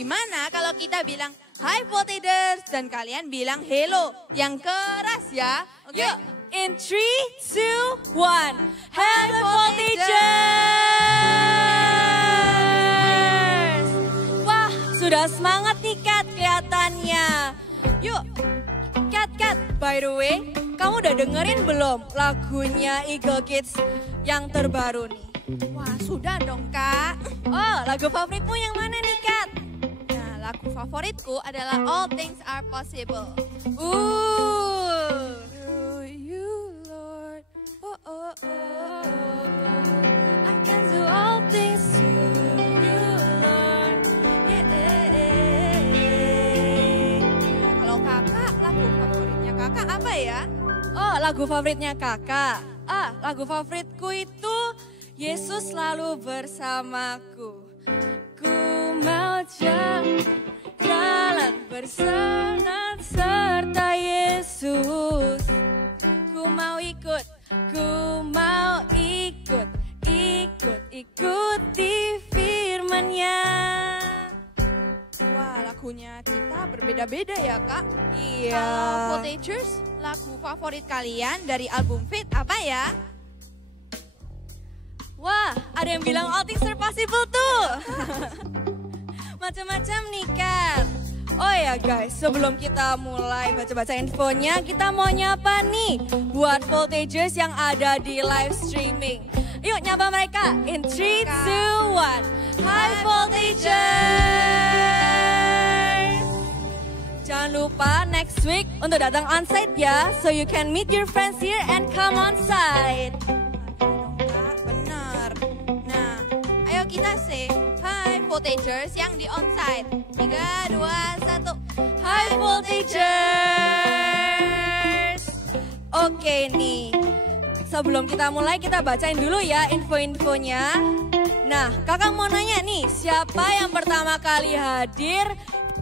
Gimana kalau kita bilang Hi Voltagers dan kalian bilang hello yang keras ya? Okay. Yuk, in 3, 2, 1. Hello Voltagers! Wah, sudah semangat nih Kat kelihatannya. Yuk, Kat, by the way, kamu udah dengerin belum lagunya Eagle Kids yang terbaru nih? Wah, sudah dong Kak. Oh, lagu favoritmu yang mana nih Kat? Nah, lagu favoritku adalah All Things Are Possible. Through you, Lord. Oh, oh, oh. I can do all things through you, Lord. Yeah. Nah, kalau kakak, lagu favoritnya kakak apa ya? Oh, lagu favoritnya kakak. Lagu favoritku itu Yesus selalu bersamaku. Ku mau jalan bersama serta Yesus. Ku mau ikuti firman-Nya. Wah, lagunya kita berbeda-beda ya Kak. Iya. Kalau Voltagers, lagu favorit kalian dari album Fit apa ya? Wah, ada yang bilang All Things Are Possible tuh. Macam-macam nih Kat. Oh ya guys, sebelum kita mulai baca-baca infonya, kita mau nyapa nih buat Voltagers yang ada di live streaming. Yuk nyapa mereka in 3, 2, 1. Hi Voltagers! Jangan lupa next week untuk datang onsite ya, so you can meet your friends here and come onsite. Kita say Hi Voltagers yang di onsite. 3, 2, 1. Hi Voltagers. Oke nih, sebelum kita mulai kita bacain dulu ya info-infonya. Nah, kakak mau nanya nih, siapa yang pertama kali hadir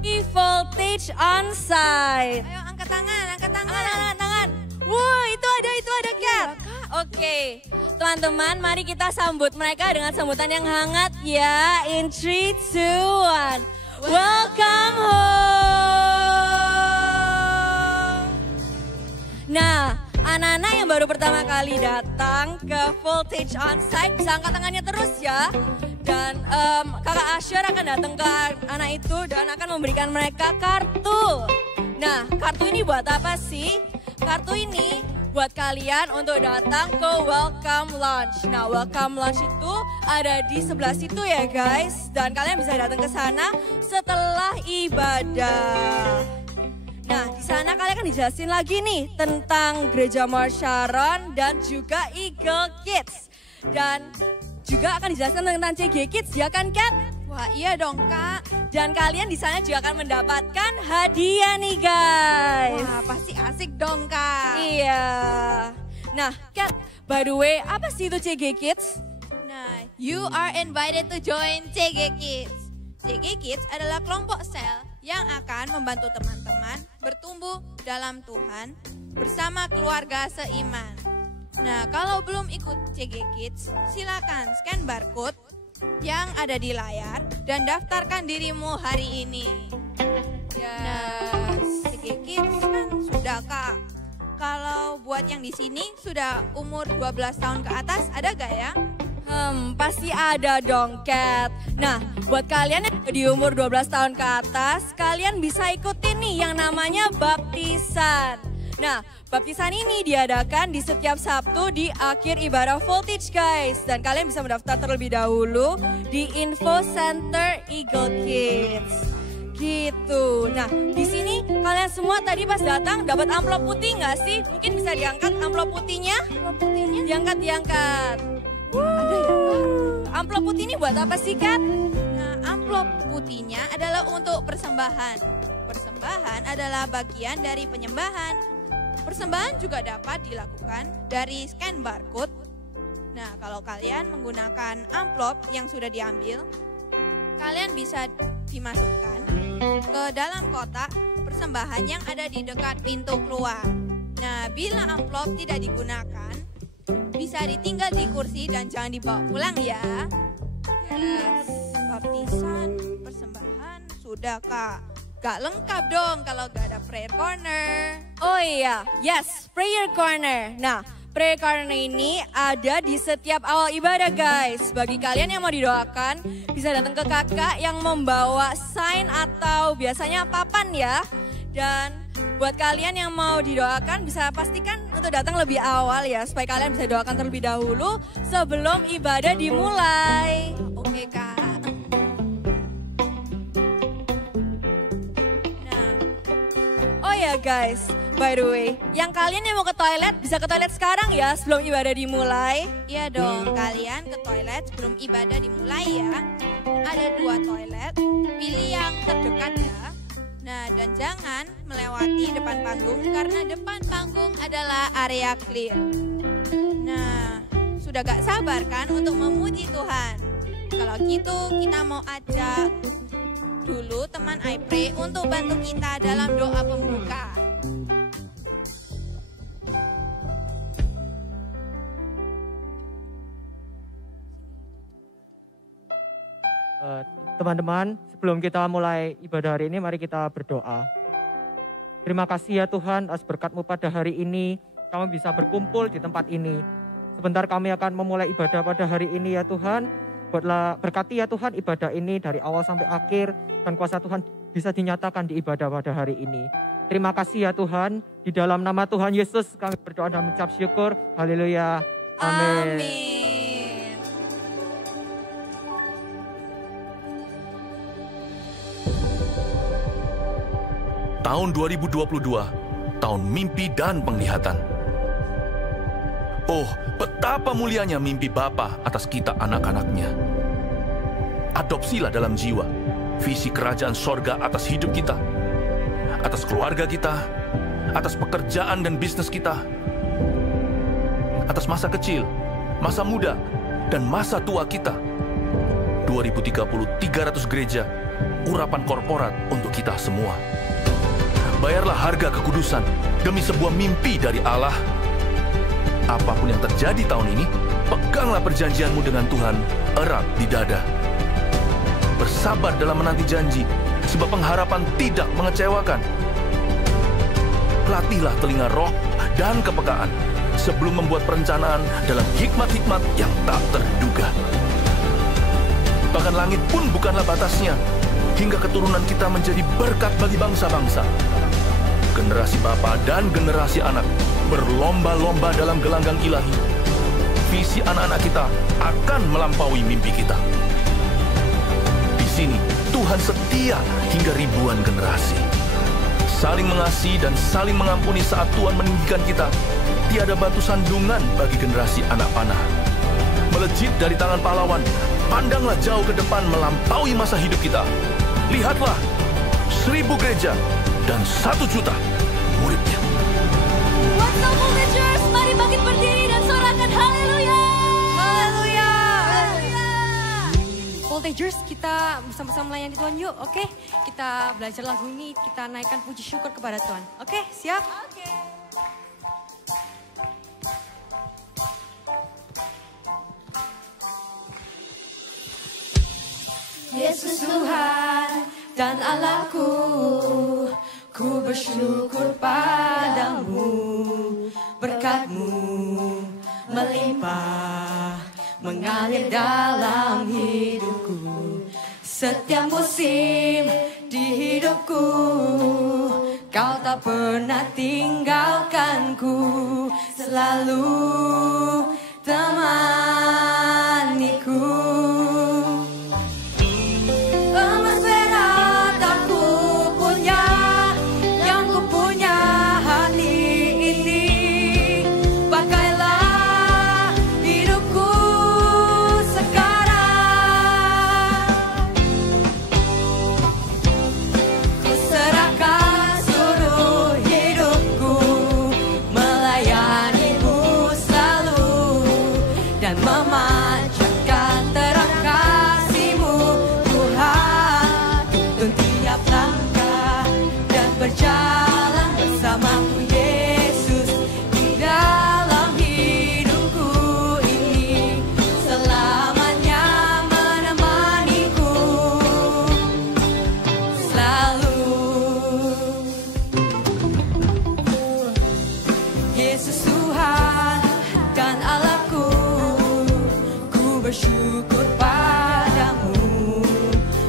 di Voltage Onsite? Ayo angkat tangan, angkat tangan. Angkat tangan. Wah, itu ada Kat. Oke, teman-teman, mari kita sambut mereka dengan sambutan yang hangat ya. In 3, 2, 1. Welcome home. Nah, anak-anak yang baru pertama kali datang ke Voltage Onsite bisa angkat tangannya terus ya. Dan kakak Asher akan datang ke anak itu dan akan memberikan mereka kartu. Nah, kartu ini buat apa sih? Kartu ini buat kalian untuk datang ke Welcome Lunch. Nah, Welcome Lunch itu ada di sebelah situ ya guys. Dan kalian bisa datang ke sana setelah ibadah. Nah, di sana kalian akan dijelasin lagi nih tentang Gereja Mount Sharon dan juga Eagle Kids. Dan juga akan dijelaskan tentang CG Kids ya kan Kat? Wah, iya dong Kak. Dan kalian di sana juga akan mendapatkan hadiah nih guys. Wah, pasti asik dong Kak. Iya. Nah, Kat, by the way, apa sih itu CG Kids? Nah, you are invited to join CG Kids. CG Kids adalah kelompok sel yang akan membantu teman-teman bertumbuh dalam Tuhan bersama keluarga seiman. Nah, kalau belum ikut CG Kids, silakan scan barcode yang ada di layar dan daftarkan dirimu hari ini. Nah, CG Kids kan sudah Kak. Kalau buat yang di sini sudah umur 12 tahun ke atas, ada gak ya? Pasti ada dong, Kat. Nah, buat kalian yang di umur 12 tahun ke atas, kalian bisa ikutin nih yang namanya baptisan. Nah, baptisan ini diadakan di setiap Sabtu di akhir ibadah Voltage guys. Dan kalian bisa mendaftar terlebih dahulu di Info Center Eagle Kids. Gitu. Nah, di sini kalian semua tadi pas datang dapat amplop putih nggak sih? Mungkin bisa diangkat amplop putihnya? Amplop putihnya? Diangkat. Ada ya Kak? Amplop putih ini buat apa sih, Kat? Nah, amplop putihnya adalah untuk persembahan. Persembahan adalah bagian dari penyembahan. Persembahan juga dapat dilakukan dari scan barcode. Nah, kalau kalian menggunakan amplop yang sudah diambil, kalian bisa dimasukkan ke dalam kotak persembahan yang ada di dekat pintu keluar. Nah, bila amplop tidak digunakan, bisa ditinggal di kursi dan jangan dibawa pulang ya. Yes, baptisan, persembahan Sudah Kak, gak lengkap dong kalau gak ada prayer corner. Oh iya, yes, prayer corner. Nah, prayer corner ini ada di setiap awal ibadah guys. Bagi kalian yang mau didoakan, bisa datang ke kakak yang membawa sign atau biasanya papan ya. Dan buat kalian yang mau didoakan bisa pastikan untuk datang lebih awal ya. Supaya kalian bisa doakan terlebih dahulu sebelum ibadah dimulai. Oke Kak. Nah, oh ya guys, by the way, yang kalian yang mau ke toilet bisa ke toilet sekarang ya sebelum ibadah dimulai. Iya dong, kalian ke toilet sebelum ibadah dimulai ya. Ada 2 toilet, pilih yang terdekat ya. Nah, dan jangan melewati depan panggung karena depan panggung adalah area clear. Nah, sudah gak sabar kan untuk memuji Tuhan? Kalau gitu kita mau ajak dulu teman iPray untuk bantu kita dalam doa pembuka. Teman-teman, sebelum kita mulai ibadah hari ini, mari kita berdoa. Terima kasih ya Tuhan atas berkat-Mu pada hari ini, kami bisa berkumpul di tempat ini. Sebentar kami akan memulai ibadah pada hari ini ya Tuhan. Berkati ya Tuhan ibadah ini dari awal sampai akhir, dan kuasa Tuhan bisa dinyatakan di ibadah pada hari ini. Terima kasih ya Tuhan, di dalam nama Tuhan Yesus kami berdoa dan mengucap syukur. Haleluya. Amin. Amin. Tahun 2022, tahun mimpi dan penglihatan. Oh, betapa mulianya mimpi Bapa atas kita anak-anaknya. Adopsilah dalam jiwa visi kerajaan sorga atas hidup kita, atas keluarga kita, atas pekerjaan dan bisnis kita, atas masa kecil, masa muda, dan masa tua kita. 2030, 300 gereja, urapan korporat untuk kita semua. Bayarlah harga kekudusan demi sebuah mimpi dari Allah. Apapun yang terjadi tahun ini, peganglah perjanjianmu dengan Tuhan erat di dada. Bersabar dalam menanti janji, sebab pengharapan tidak mengecewakan. Latihlah telinga roh dan kepekaan sebelum membuat perencanaan dalam hikmat-hikmat yang tak terduga. Bahkan langit pun bukanlah batasnya, hingga keturunan kita menjadi berkat bagi bangsa-bangsa. Generasi bapa dan generasi anak berlomba-lomba dalam gelanggang ilahi. Visi anak-anak kita akan melampaui mimpi kita. Di sini Tuhan setia hingga ribuan generasi. Saling mengasihi dan saling mengampuni saat Tuhan meninggikan kita. Tiada batu sandungan bagi generasi anak panah. Melejit dari tangan pahlawan, pandanglah jauh ke depan melampaui masa hidup kita. Lihatlah, 1000 gereja dan 1 juta muridnya. What's up Voltagers? Mari bangkit berdiri dan sorakan haleluya. Haleluya. Voltagers, kita bersama-sama melayani Tuhan yuk, oke? Kita belajar lagu ini, kita naikkan puji syukur kepada Tuhan. Oke, siap? Oke. Yesus Tuhan dan Allahku, ku bersyukur padamu, berkat-Mu melimpah, mengalir dalam hidupku. Setiap musim di hidupku, Kau tak pernah tinggalkanku, selalu temaniku. Berjalan bersamamu Yesus di dalam hidupku ini, selamanya menemaniku. bersyukur padamu,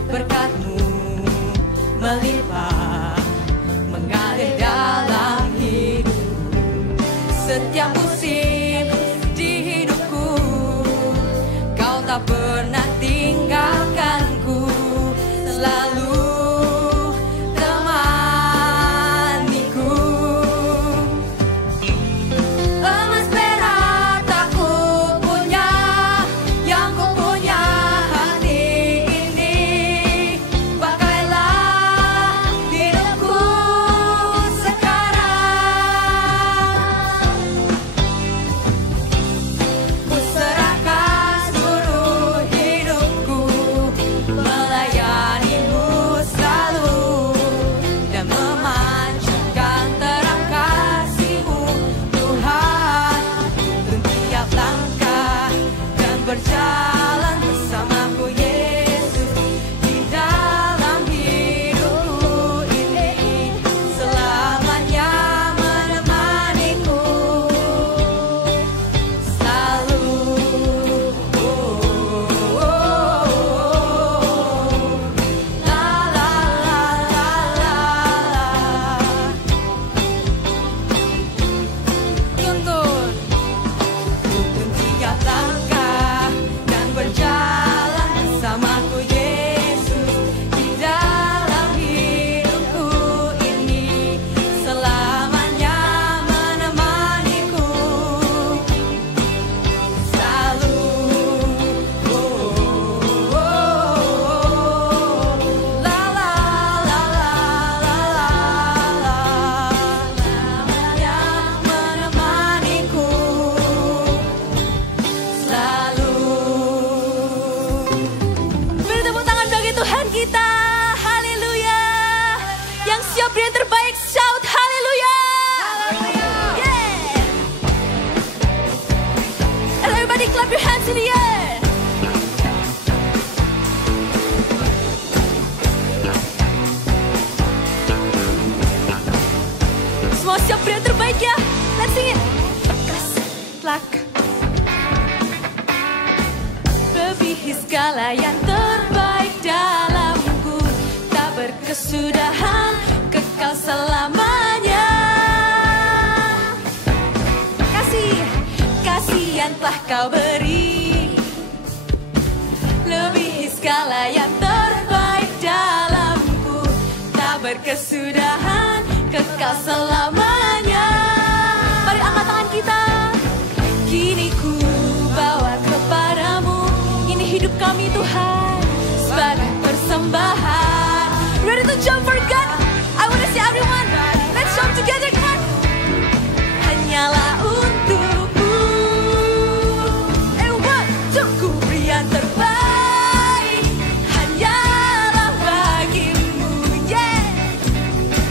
berkat-Mu melimpah mengalir dalam hidup. Setiap musim di hidupku, Kau tak pernah tinggalkanku, selalu temaniku. Emas perak tak ku punya, yang ku punya hati ini. Pakailah hidupku sekarang, ku serahkan seluruh hidupku, melayani-Mu selalu, dan memancarkan terang kasih-Mu, Tuhan. Tuntun tiap langkah dan berjalan bersamaku, Yesus, di dalam hidupku ini, selamanya menemaniku selalu. La la la la la. Tuntun tiap langkah dan berjalan bersamaku, Yesus, di dalam hidupku ini, selamanya menemaniku selalu. La la la la la la, selamanya menemaniku selalu. Beri tepuk tangan bagi Tuhan kita. Haleluya. Yang siap beri yang terbaik, shout haleluya. Yeah. And everybody clap your hands in the air. Semua siap beri yang terbaik ya. Let's sing it. Kasih Lebihi segala yang terbaik dalamku, tak berkesudahan, kekal selamanya. Kasih yang telah Kau beri, lebihi segala yang terbaik dalamku, tak berkesudahan, kekal selamanya. Mari angkat tangan kita. Kini ku bawa kepadamu, ini hidup kami Tuhan, sebagai persembahan. Ready to jump for God? I wanna see everyone. Let's jump together, come on. Hanyalah untukmu, and 1, 2, ku beri yang terbaik. Hanyalah bagimu, yeah.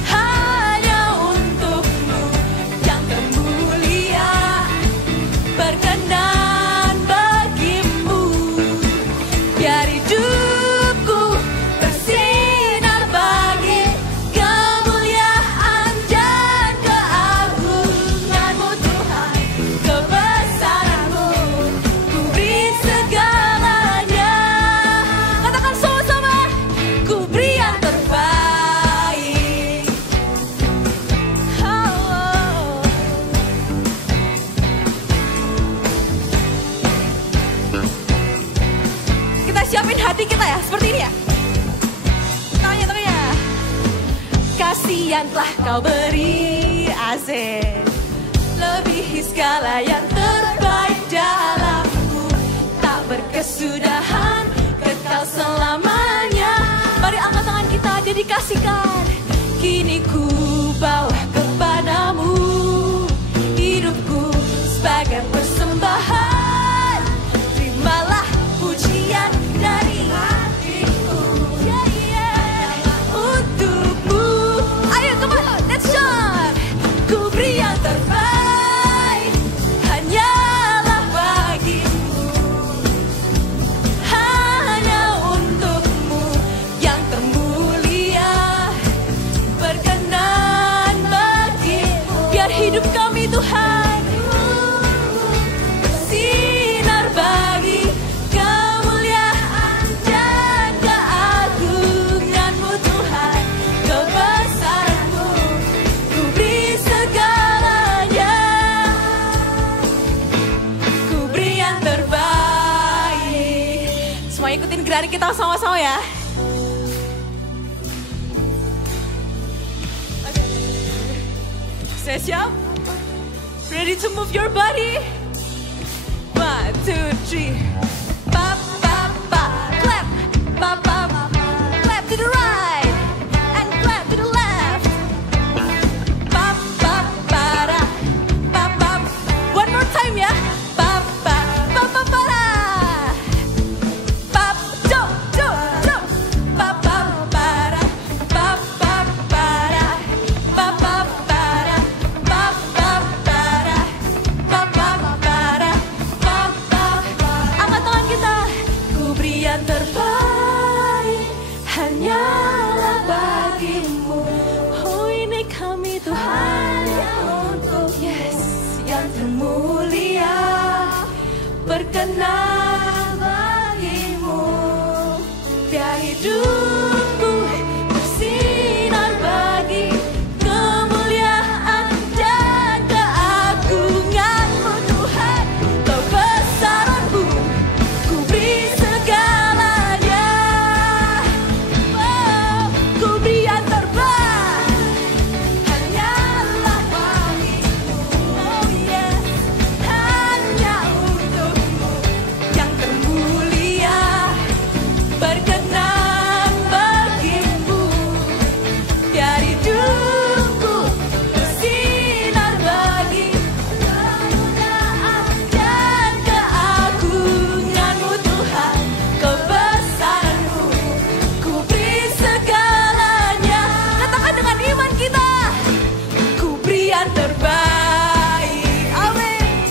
Hanya untukmu yang termulia, berkenan bagimu. Biar hidupku bersinar bagi kemuliaan dan keagungan-Mu, Tuhan. Kebesaran-Mu, ku beri segalanya. Katakan sama-sama, ku beri yang terbaik. Oh. Kita siapin hati kita ya, seperti ini ya. Tangannya. Kasih yang telah Kau beri, asik. Lebihi segala yang terbaik dalamku, tak berkesudahan, kekal selamanya. Mari angkat tangan kita, dedikasikan. Kini ku bawa kepadamu, hidupku sebagai persembahan. Terimalah pujian dari hatiku, yeah, yeah. Untukmu, ayo come on, let's jump. Ku beri yang terbaik, hanyalah bagimu. Mau ikutin gerakan kita sama-sama ya. Sudah siap? Ready to move your body? 1, 2, 3. Pa, pa, pa. Clap. Pa, pa, pa. Clap to the right. And clap to the left. Pa, pa, pa, da. Pa, pa. One more time ya. Pa, pa, pa, pa, pa, da. Pa, jump, jump, jump. Pa, pa, pa, da. Pa, pa, pa, da. Pa, pa, pa, da. Pa, pa, pa, da. Pa, pa, pa, da. Pa, pa, pa. Angkat tangan kita. Ku beri yang terbaik hanyalah bagimu. Oh, ini kami Tuhan untuk yes yang termulia berkenan bagimu. Biar hidupku bersinar bagi kemuliaan dan keagungan-Mu Tuhan. Kebesaran-Mu ku beri segalanya. Oh, ku beri yang terbaik hanyalah bagimu. Oh yes, hanya untukmu yang termulia berkenan bagimu. Biar hidupku bersinar bagi kemuliaan dan keagungan-Mu Tuhan. Kebesaran-Mu ku beri segalanya. Katakan dengan iman kita, ku beri yang terbaik. Amin.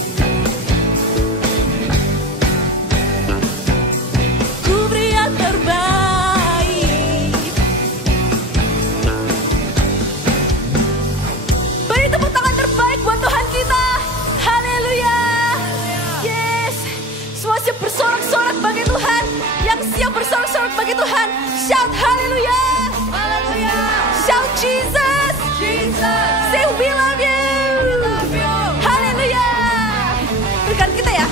Ku beri yang terbaik. Beri tepuk tangan terbaik buat Tuhan kita. Haleluya. Yes. Semua siap bersorak-sorak bagi Tuhan. Yang siap bersorak-sorak bagi Tuhan, shout haleluya. Haleluya. Shout Jesus. Jesus. Say we love you. We love you. Haleluya. Berikan kita ya.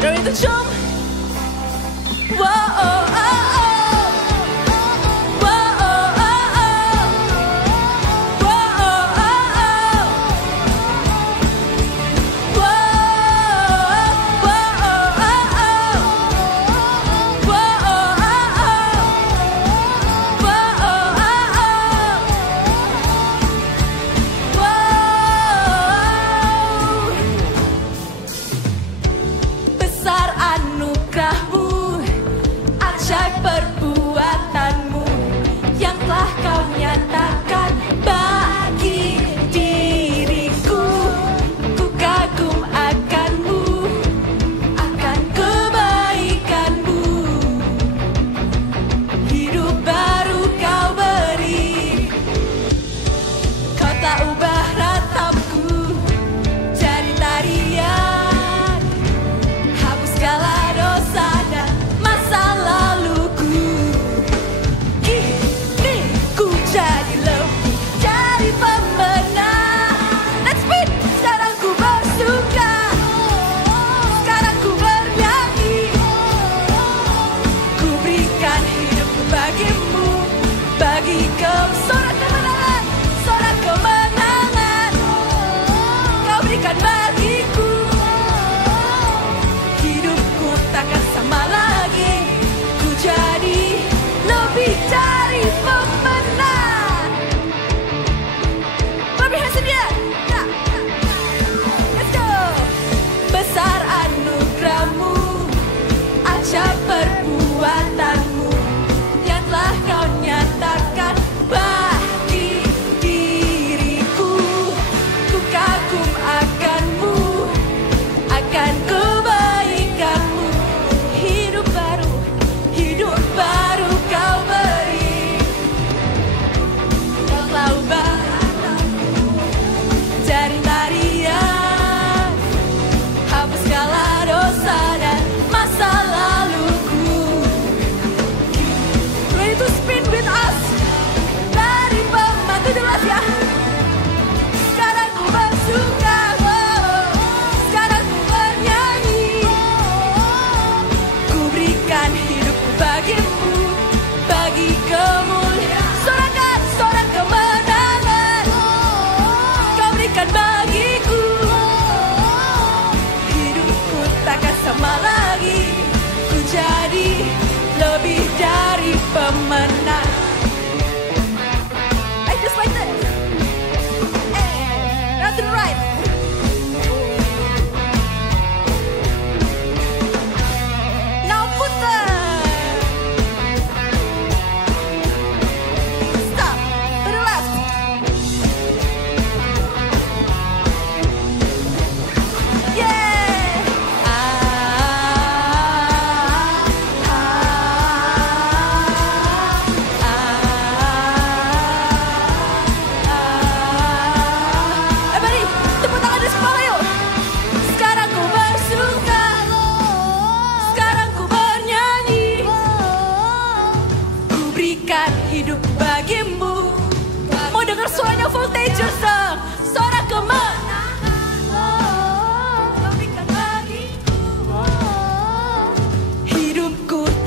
Ready to jump? Whoa, oh, oh, oh. Whoa, oh, oh, oh. Whoa, oh, oh, oh. Whoa, whoa, oh, oh, oh. Whoa, oh, oh, oh. Whoa, oh, oh, oh. Whoa. Besar anugerah-Mu, ajaib perbuatan-Mu yang telah Kau nyatakan bagi diriku. Ku kagum akan-Mu, akan kebaikan-Mu. Hidup baru Kau beri, Kau tak ubah ratapku jadi tarian. Hapus segala dosa dan masa laluku. Kini ku jadi lebih dari pemenang. Let's speak. Sekarang ku bersuka, sekarang ku bernyanyi. Ku berikan hidupku bagimu, bagi Kau sorak kemenangan, sorak kemenangan. Kau berikan bagiku. Hidupku takkan sama lagi. Ku jadi lebih dari pemenang. Clap your hands in the air. Ya. Let's go. Besar anugerah-Mu, ajaib perbuatan-Mu yang telah Kau nyatakan bagi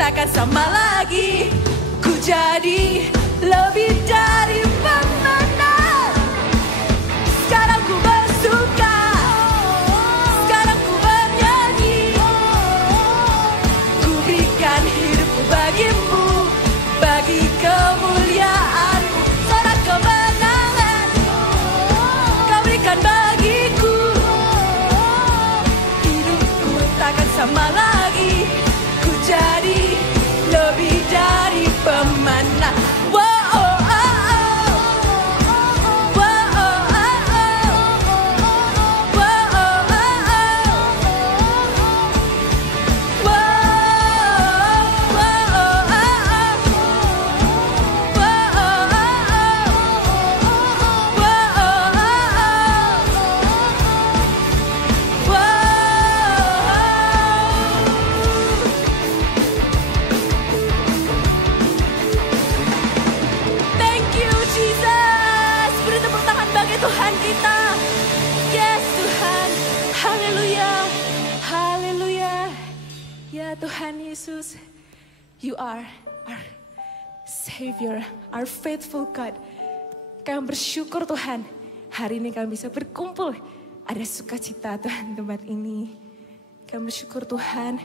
takkan sama lagi. Ku jadi lebih dari pemenang. Sekarang ku bersuka, sekarang ku bernyanyi. Ku berikan hidupku bagimu, bagi kemuliaanmu. Sorak kemenangan kau berikan bagiku. Hidupku takkan sama lagi. Ku jadi lebih dari pemenang. Tuhan kita, yes Tuhan, haleluya, haleluya. Ya Tuhan Yesus, You are our Savior, our faithful God. Kami bersyukur Tuhan, hari ini kami bisa berkumpul, ada sukacita Tuhan di tempat ini. Kami bersyukur Tuhan,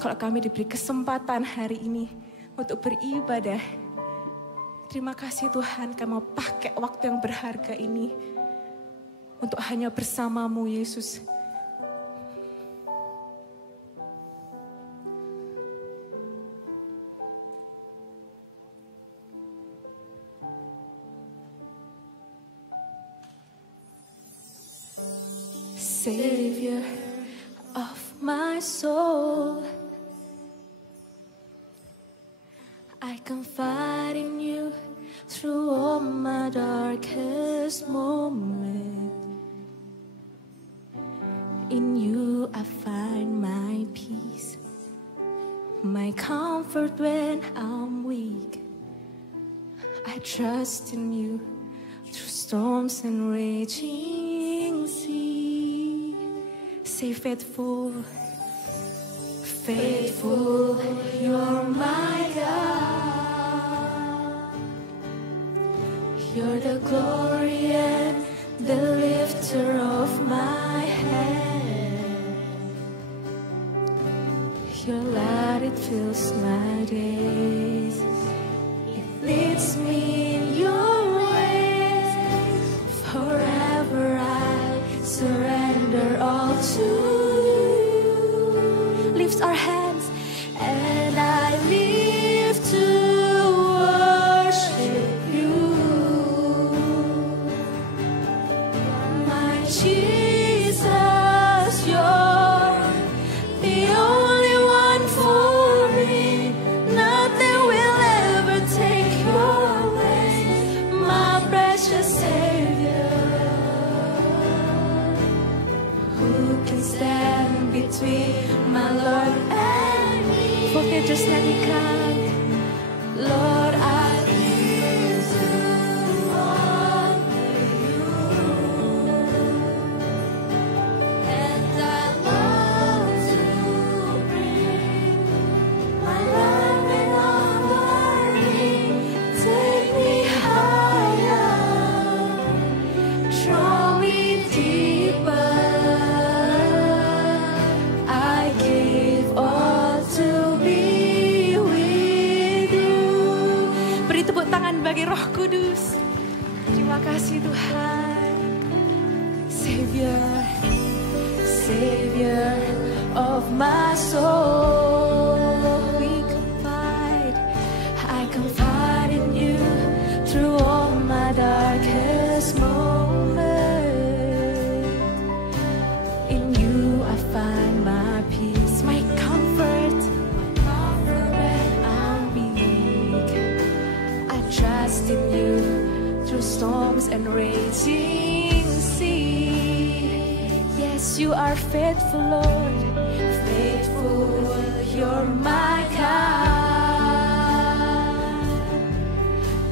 kalau kami diberi kesempatan hari ini untuk beribadah. Terima kasih Tuhan, kami mau pakai waktu yang berharga ini untuk hanya bersama-Mu Yesus. Savior of my soul, I confide in You through all my darkest moment. In You I find my peace, my comfort when I'm weak. I trust in You through storms and raging sea. Say faithful, faithful, You're my God. You're the glory and the lifter of my head. Your light, it fills my days. It leads me in Your ways. Forever I surrender all to You. Lift our hands and I live to worship You. My Jesus, You're the only one for me. Nothing will ever take Your place. My precious Savior, who can stand between my Lord and me? Porque just nyanyikan, Lord, I live to honor You, and I love to bring my life and offering. Take me higher, draw me deeper. I give all to be with You. Beri tepuk tangan bagi Roh Kudus. Terima kasih Tuhan. Savior, Savior of my soul, I confide in You through all my darkest moments. In You I find my peace, my comfort when I'm weak. I trust in You through storms and raging sea. Yes, You are faithful, Lord, faithful, You're my God.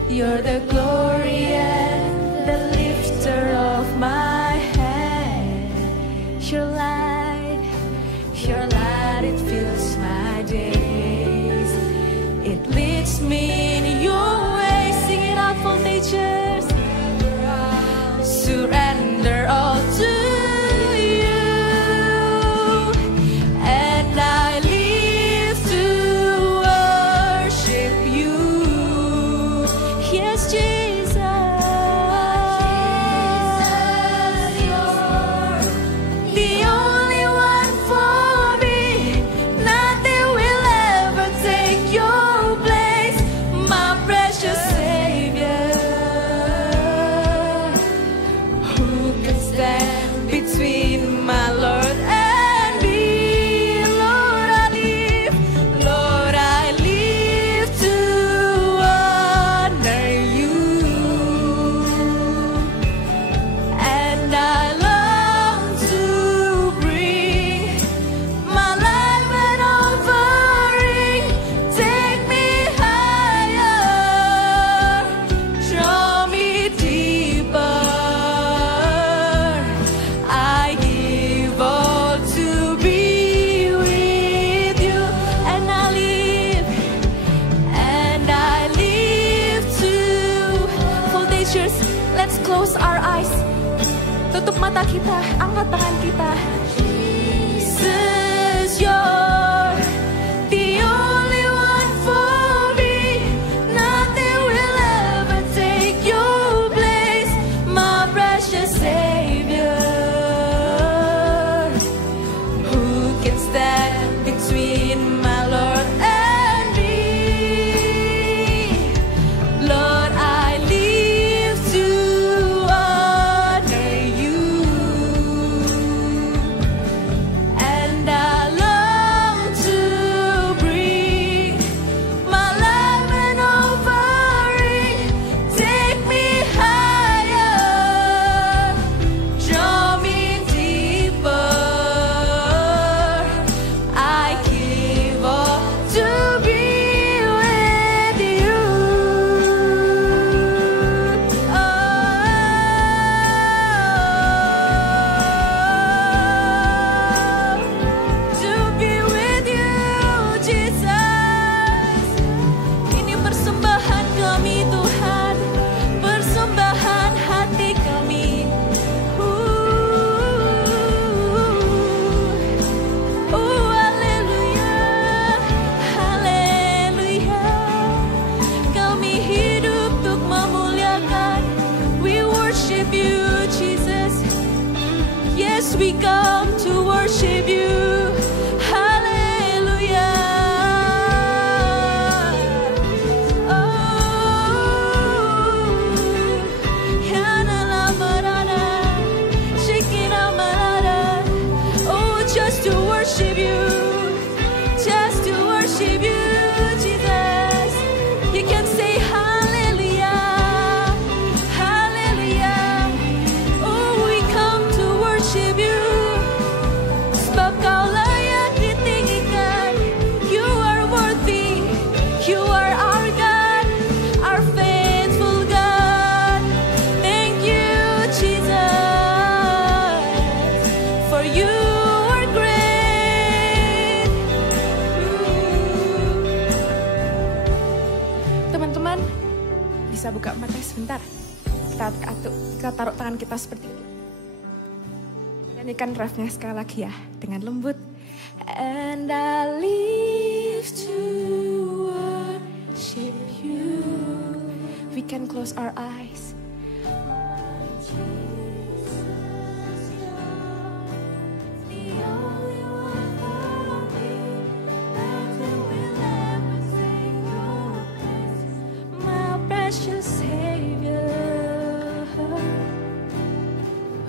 You're the glory and the lifter of my head. Your light, it fills my day. ears, let's close our eyes. Tutup mata kita, angkat tangan kita. Jesus, you're the only one for me. Nothing will ever take your place, my precious Savior. Who can stand between my Lord and me? Lord, I live to honor you, and I long to bring my life and offering. Take me higher, draw me deeper. I give up to be with you. To be with you, Jesus. Ini persembahan kami Tuhan, persembahan hati kami. Haleluya, haleluya. Kami hidup untuk memuliakan. We worship you, Jesus. Yes, we come to worship you. Haleluya. Oh, yana la marada, shikina marada. Oh, just to worship you, just to worship you, Jesus. You can say hallelujah, hallelujah. Oh, we come to worship you. Sebab kau layak ditinggikan. You are worthy, you are our God, our faithful God. Thank you, Jesus, for you are great. Teman-teman, bisa buka mata sebentar. Kita taruh tangan kita seperti ini. Nyanyikan refnya sekali lagi ya, dengan lembut. And I live to worship you. We can close our eyes. My precious Savior,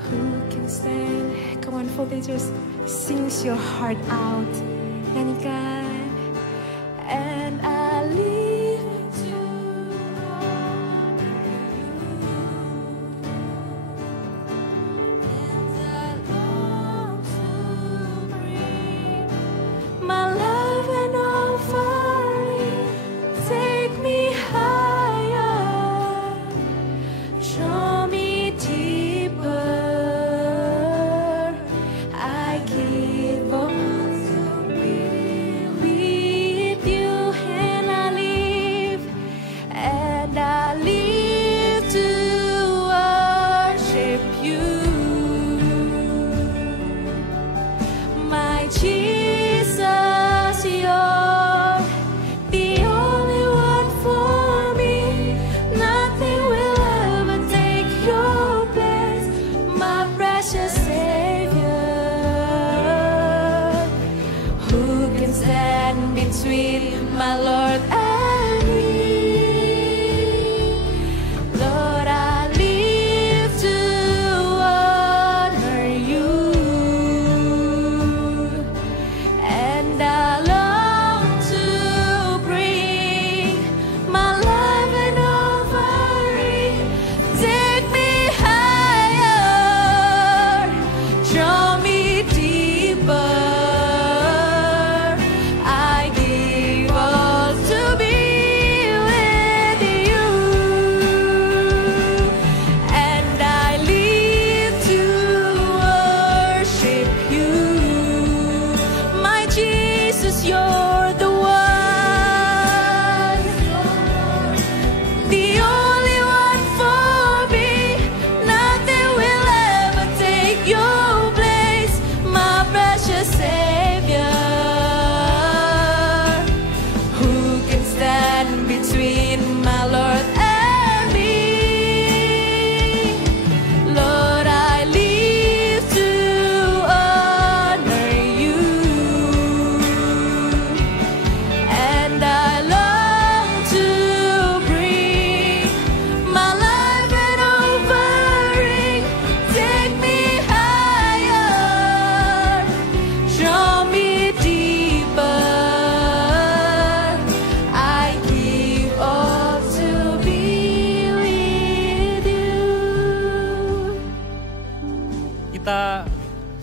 who can stand? Come on, volunteers, sings your heart out. Nyanyikan. And I live to honor you, and I long to bring my love and offering. Take me higher, draw me deeper. I give up to be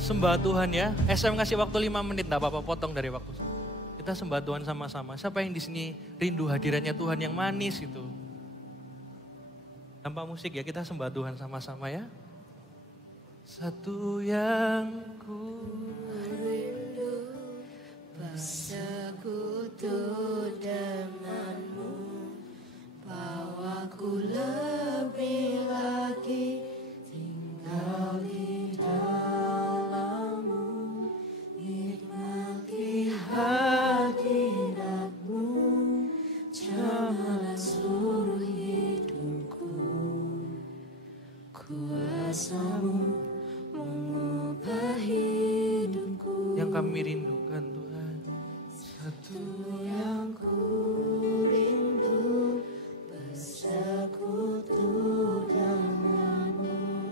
sembah Tuhan ya. SM kasih waktu 5 menit, enggak apa-apa, potong dari waktu. Kita sembah Tuhan sama-sama. Siapa yang di sini rindu hadiratnya Tuhan yang manis itu? Tanpa musik ya, kita sembah Tuhan sama-sama ya. Satu yang ku rindu bersekutu denganmu, bawaku lebih lagi tinggal di dalammu, nikmati hadiratmu, jamalah seluruh hidupku, kuasamu mengubah hidupku. Yang kami rindukan Tuhan, satu yang ku rindu bersekutu denganmu,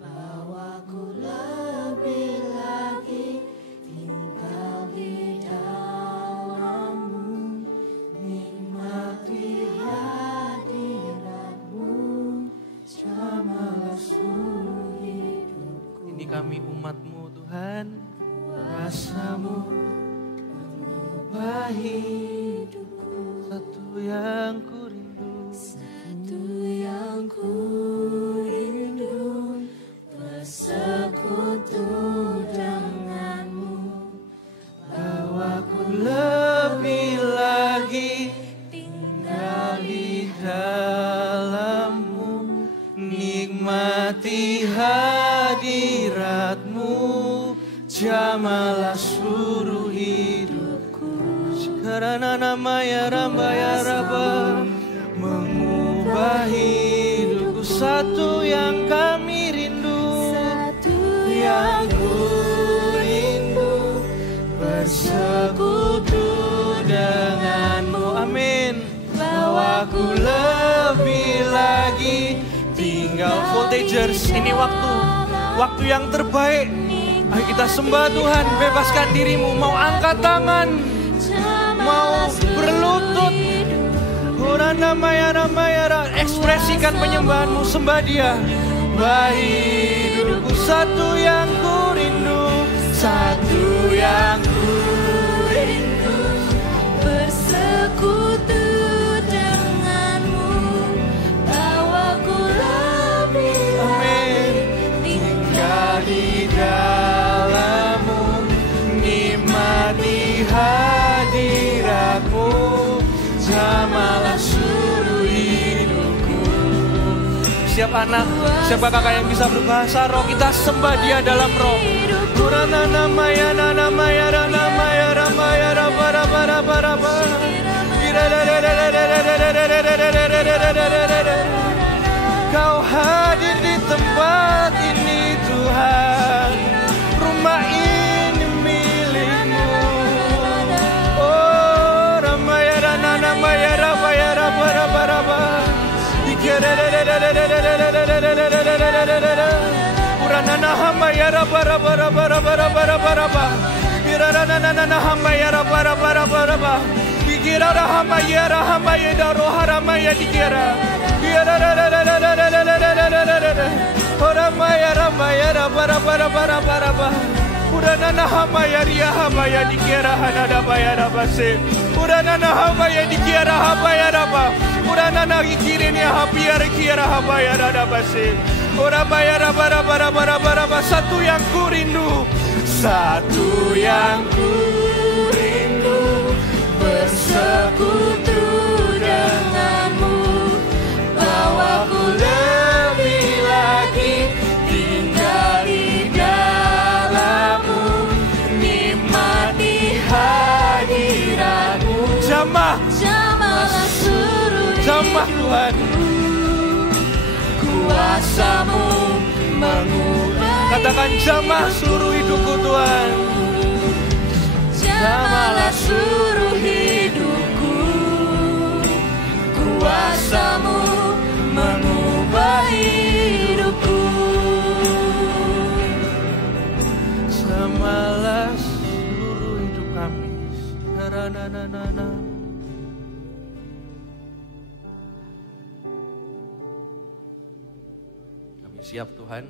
bawaku lebih lagi tinggal di dalammu, nikmati hadiratmu, jamalah seluruh hidupku. ini kami umat-Mu Tuhan. Kuasamu mengubah hidupku, Satu yang ku rindu, satu yang ku rindu bersekutu denganmu, bawaku lebih lagi tinggal di dalam-Mu, nikmati hadirat-Mu, jamalah seluruh hidupku. Karena nama ya Ramba ya Rabba, mengubah hidupku. Satu yang kami rindu, satu yang ku rindu, bersekutu denganmu. Amin. Bawaku lebih lagi tinggal. Voltagers, ini waktu yang terbaik. Ayo kita sembah Tuhan, bebaskan dirimu, mau angkat tangan, mau berlutut. Ekspresikan penyembahanmu, sembah Dia. Baik hidupku, satu yang ku rindu, satu yang ku rindu, bersekutu denganmu, bawaku lebih amin. Tinggal di dalam-Mu, nikmati hadirat-Mu, jamalah seluruh hidupku. Siap anak, siapa kakak yang bisa berbahasa roh, kita sembah Dia dalam roh. Kurana nama ya rama ya raba raba raba raba. Kau hadir di tempat ini Tuhan, rumah ini milik-Mu. Oh ramaya rana nama ya raba raba raba. Uranana hamba ya raba raba raba raba raba raba raba. Irana hamba ya raba raba raba raba. Dikira hamba ya daro harama ya dikira. Orama ya raba raba raba raba raba. Uranana hamba ya ria hamba ya dikira hanada bayar raba se. Uranana hamba ya dikira hamba ya raba. Uranana ikirin ya habiar kira hamba ya raba se. Ora bayar raba raba raba raba raba. Satu yang ku rindu, satu yang ku rindu, bersekutu denganmu, bawaku lebih lagi tinggal di dalam-Mu, nikmati hadirat-Mu. Jamalah seluruh Tuhan, kuasamu mengubah. Katakan jamah seluruh hidupku Tuhan. Jamalah seluruh hidupku, kuasamu mengubah hidupku. Jamalah seluruh hidup kami. Harananana. Kami siap Tuhan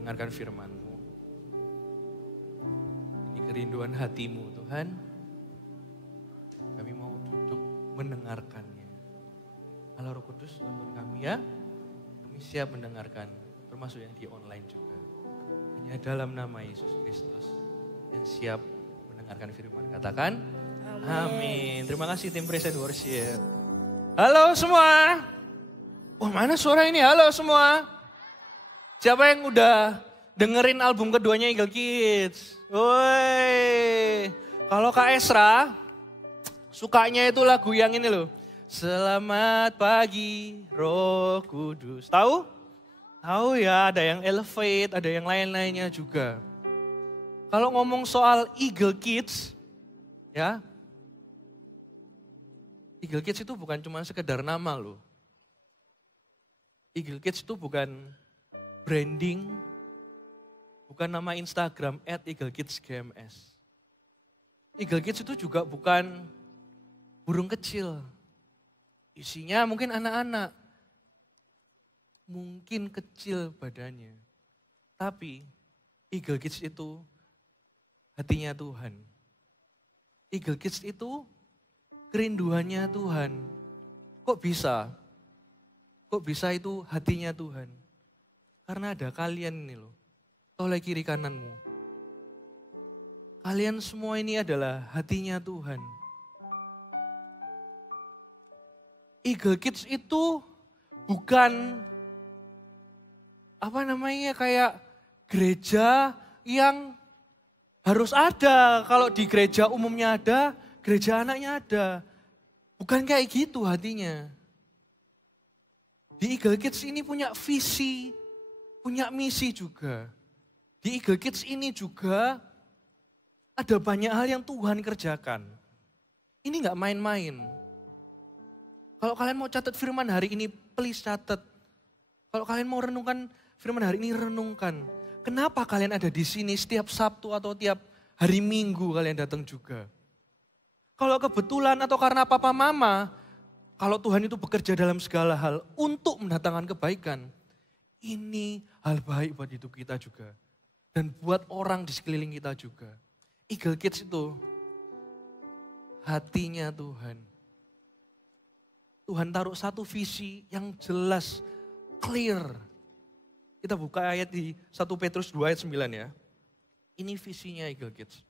mendengarkan firman-Mu. Ini kerinduan hatimu Tuhan. Kami mau duduk mendengarkannya. Allah Roh Kudus tuntun kami ya. Kami siap mendengarkan, termasuk yang di online juga. Hanya dalam nama Yesus Kristus yang siap mendengarkan firman. Katakan, amin. Terima kasih tim Praise and Worship. Halo semua. Wah, mana suara ini? Halo semua. Siapa yang udah dengerin album keduanya Eagle Kids? Woi. Kalau Kak Esra sukanya itu lagu yang ini loh. Selamat pagi Roh Kudus. Tahu? Tahu ya, ada yang Elevate, ada yang lain-lainnya juga. Kalau ngomong soal Eagle Kids, ya. Eagle Kids itu bukan cuma sekedar nama loh. Eagle Kids itu bukan branding, bukan nama Instagram @EagleKidsGMS. Eagle Kids itu juga bukan burung kecil. Isinya mungkin anak-anak. Mungkin kecil badannya. Tapi Eagle Kids itu hatinya Tuhan. Eagle Kids itu kerinduannya Tuhan. Kok bisa? Kok bisa itu hatinya Tuhan? Karena ada kalian ini loh. Toleh kiri kananmu. Kalian semua ini adalah hatinya Tuhan. Eagle Kids itu bukan kayak gereja yang harus ada. Kalau di gereja umumnya ada, gereja anaknya ada. Bukan kayak gitu hatinya. Di Eagle Kids ini punya visi, punya misi juga. Di Eagle Kids ini juga ada banyak hal yang Tuhan kerjakan. Ini gak main-main. Kalau kalian mau catat firman hari ini, please catat. Kalau kalian mau renungkan firman hari ini, renungkan. Kenapa kalian ada di sini setiap Sabtu atau tiap hari Minggu kalian datang juga? Kalau kebetulan atau karena papa mama, kalau Tuhan itu bekerja dalam segala hal untuk mendatangkan kebaikan, ini hal baik buat hidup kita juga. Dan buat orang di sekeliling kita juga. Eagle Kids itu hatinya Tuhan. Tuhan taruh satu visi yang jelas, clear. Kita buka ayat di 1 Petrus 2 ayat 9 ya. Ini visinya Eagle Kids.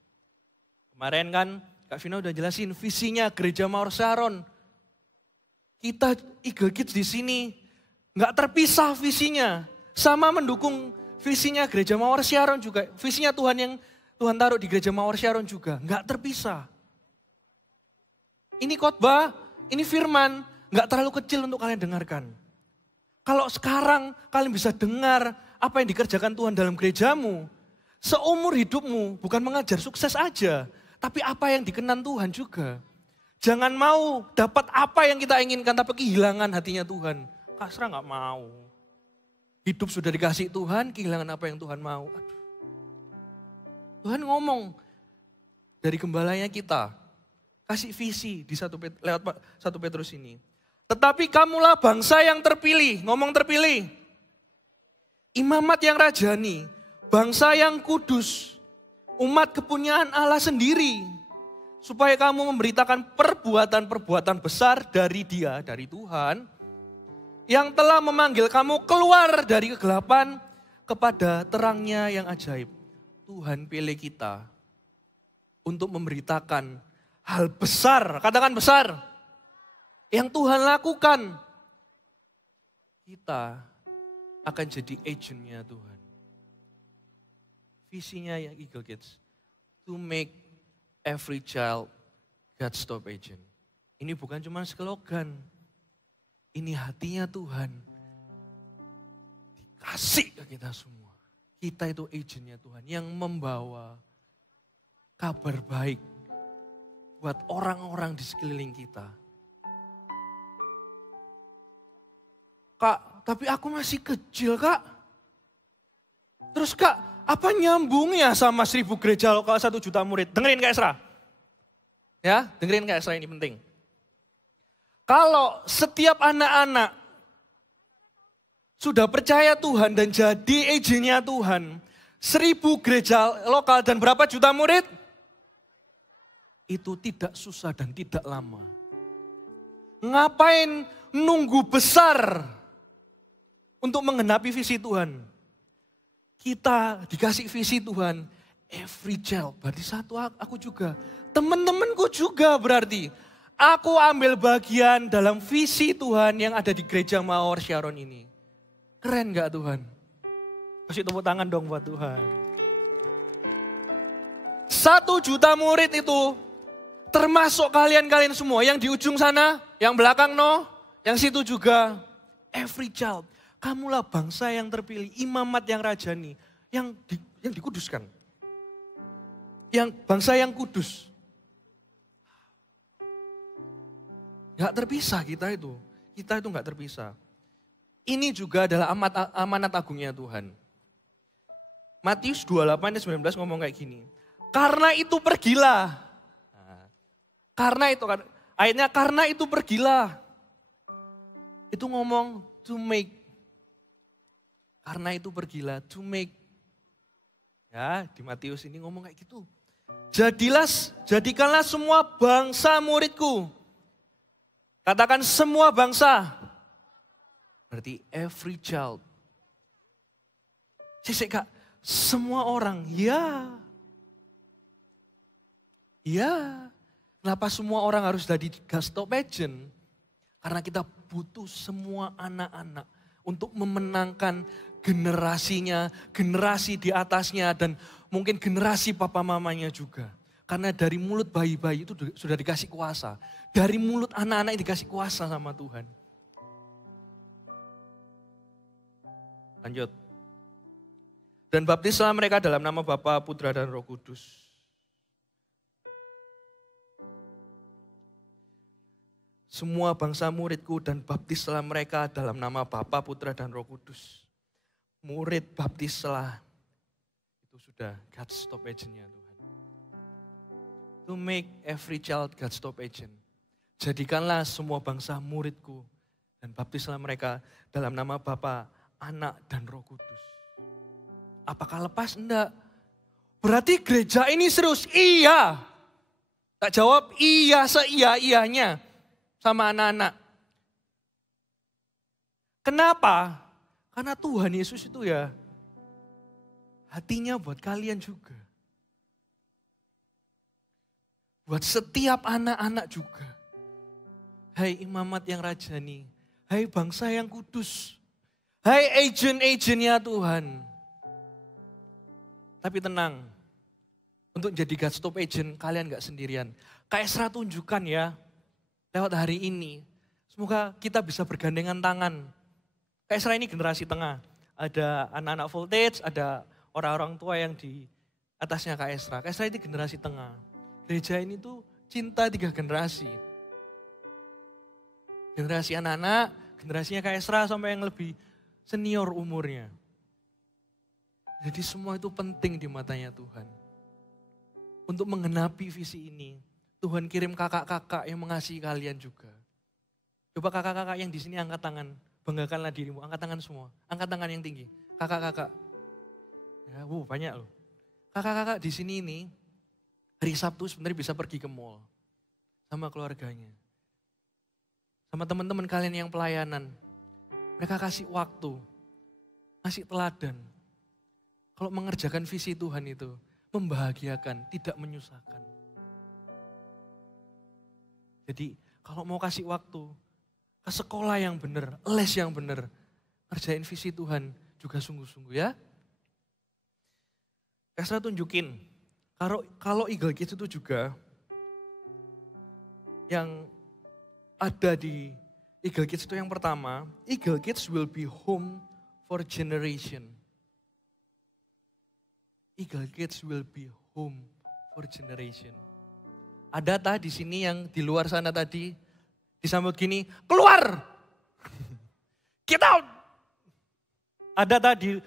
Kemarin kan Kak Vina udah jelasin visinya Gereja Mawar Sharon. Kita Eagle Kids di sini nggak terpisah visinya. Sama mendukung visinya Gereja Mawar Sharon juga. Visinya Tuhan yang Tuhan taruh di Gereja Mawar Sharon juga. Nggak terpisah. Ini khotbah, ini firman. Nggak terlalu kecil untuk kalian dengarkan. Kalau sekarang kalian bisa dengar apa yang dikerjakan Tuhan dalam gerejamu. Seumur hidupmu bukan mengajar sukses aja. Tapi apa yang dikenan Tuhan juga. Jangan mau dapat apa yang kita inginkan tapi kehilangan hatinya Tuhan. Kasra nggak mau. Hidup sudah dikasih Tuhan, kehilangan apa yang Tuhan mau. Aduh. Tuhan ngomong dari gembalanya kita. Kasih visi di lewat 1 Petrus ini. Tetapi kamulah bangsa yang terpilih, ngomong terpilih. Imamat yang rajani, bangsa yang kudus, umat kepunyaan Allah sendiri. Supaya kamu memberitakan perbuatan-perbuatan besar dari Dia, dari Tuhan. Yang telah memanggil kamu keluar dari kegelapan kepada terangnya yang ajaib. Tuhan pilih kita untuk memberitakan hal besar, katakan besar. Yang Tuhan lakukan, kita akan jadi agentnya Tuhan. Visinya yang Eagle Kids, to make every child God's top agent. Ini bukan cuma slogan, ini hatinya Tuhan. Dikasih ke kita semua. Kita itu agentnya Tuhan yang membawa kabar baik buat orang-orang di sekeliling kita. Kak, tapi aku masih kecil kak. Terus kak, apa nyambungnya sama 1000 gereja lokal 1 juta murid? Dengerin Kak Esra. Ya, dengerin Kak Esra, ini penting. Kalau setiap anak-anak sudah percaya Tuhan dan jadi agennya Tuhan, 1000 gereja lokal dan berapa juta murid? Itu tidak susah dan tidak lama. Ngapain nunggu besar untuk menggenapi visi Tuhan? Kita dikasih visi Tuhan, every child, berarti satu aku juga. Teman-temanku juga berarti. Aku ambil bagian dalam visi Tuhan yang ada di gereja Mawar Sharon ini. Keren gak Tuhan? Kasih tepuk tangan dong buat Tuhan. 1 juta murid itu termasuk kalian-kalian semua. Yang di ujung sana, yang belakang no, yang situ juga. Every child. Kamulah bangsa yang terpilih, imamat yang rajani, yang dikuduskan. Yang bangsa yang kudus. Gak terpisah kita itu. Kita itu gak terpisah. Ini juga adalah amanat agungnya Tuhan. Matius 28-19 ngomong kayak gini. Karena itu pergilah. Karena itu, ayatnya karena itu pergilah. Itu ngomong to make. Karena itu pergilah to make. Ya, di Matius ini ngomong kayak gitu. Jadikanlah semua bangsa muridku. Katakan semua bangsa. Berarti every child. Kak, semua orang, ya. Ya. Kenapa semua orang harus jadi Gastop Agent? Karena kita butuh semua anak-anak untuk memenangkan generasinya, generasi di atasnya, dan mungkin generasi papa mamanya juga. Karena dari mulut bayi-bayi itu sudah dikasih kuasa. Dari mulut anak-anak yang dikasih kuasa sama Tuhan. Lanjut. Dan baptislah mereka dalam nama Bapa, Putra, dan Roh Kudus. Semua bangsa muridku dan baptislah mereka dalam nama Bapa, Putra, dan Roh Kudus. Murid baptislah. Itu sudah God's stop agent-nya Tuhan. To make every child God's stop agent. Jadikanlah semua bangsa muridku dan baptislah mereka dalam nama Bapa, Anak, dan Roh Kudus. Apakah lepas? Enggak. Berarti gereja ini serius? Iya. Tak jawab iya seia-ianya sama anak-anak. Kenapa? Karena Tuhan Yesus itu ya hatinya buat kalian juga. Buat setiap anak-anak juga. Hai imamat yang rajani. Hai bangsa yang kudus. Hai agent-agentnya Tuhan. Tapi tenang. Untuk jadi God's Top Agent kalian gak sendirian. Kak Esra tunjukkan ya. Lewat hari ini. Semoga kita bisa bergandengan tangan. Kak Esra ini generasi tengah. Ada anak-anak voltage, ada orang-orang tua yang di atasnya Kak Esra. Kak Esra ini generasi tengah. Gereja ini tuh cinta 3 generasi. Generasi anak-anak, generasinya Kak Esra sampai yang lebih senior umurnya. Jadi semua itu penting di matanya Tuhan. Untuk menggenapi visi ini, Tuhan kirim kakak-kakak yang mengasihi kalian juga. Coba kakak-kakak yang di sini angkat tangan, banggakanlah dirimu, angkat tangan semua. Angkat tangan yang tinggi, kakak-kakak. Ya, banyak loh. Kakak-kakak di sini ini, hari Sabtu sebenarnya bisa pergi ke mall. Sama keluarganya. Sama teman-teman kalian yang pelayanan. Mereka kasih waktu, kasih teladan. Kalau mengerjakan visi Tuhan itu, membahagiakan, tidak menyusahkan. Jadi kalau mau kasih waktu, ke sekolah yang benar, les yang benar, ngerjain visi Tuhan juga sungguh-sungguh ya. Saya tunjukin, kalau Eagle Kids itu juga, yang ada di Eagle Kids itu yang pertama, Eagle Kids will be home for generation. Eagle Kids will be home for generation. Ada tadi di sini yang di luar sana tadi disambut gini, keluar, get out. Ada tadi,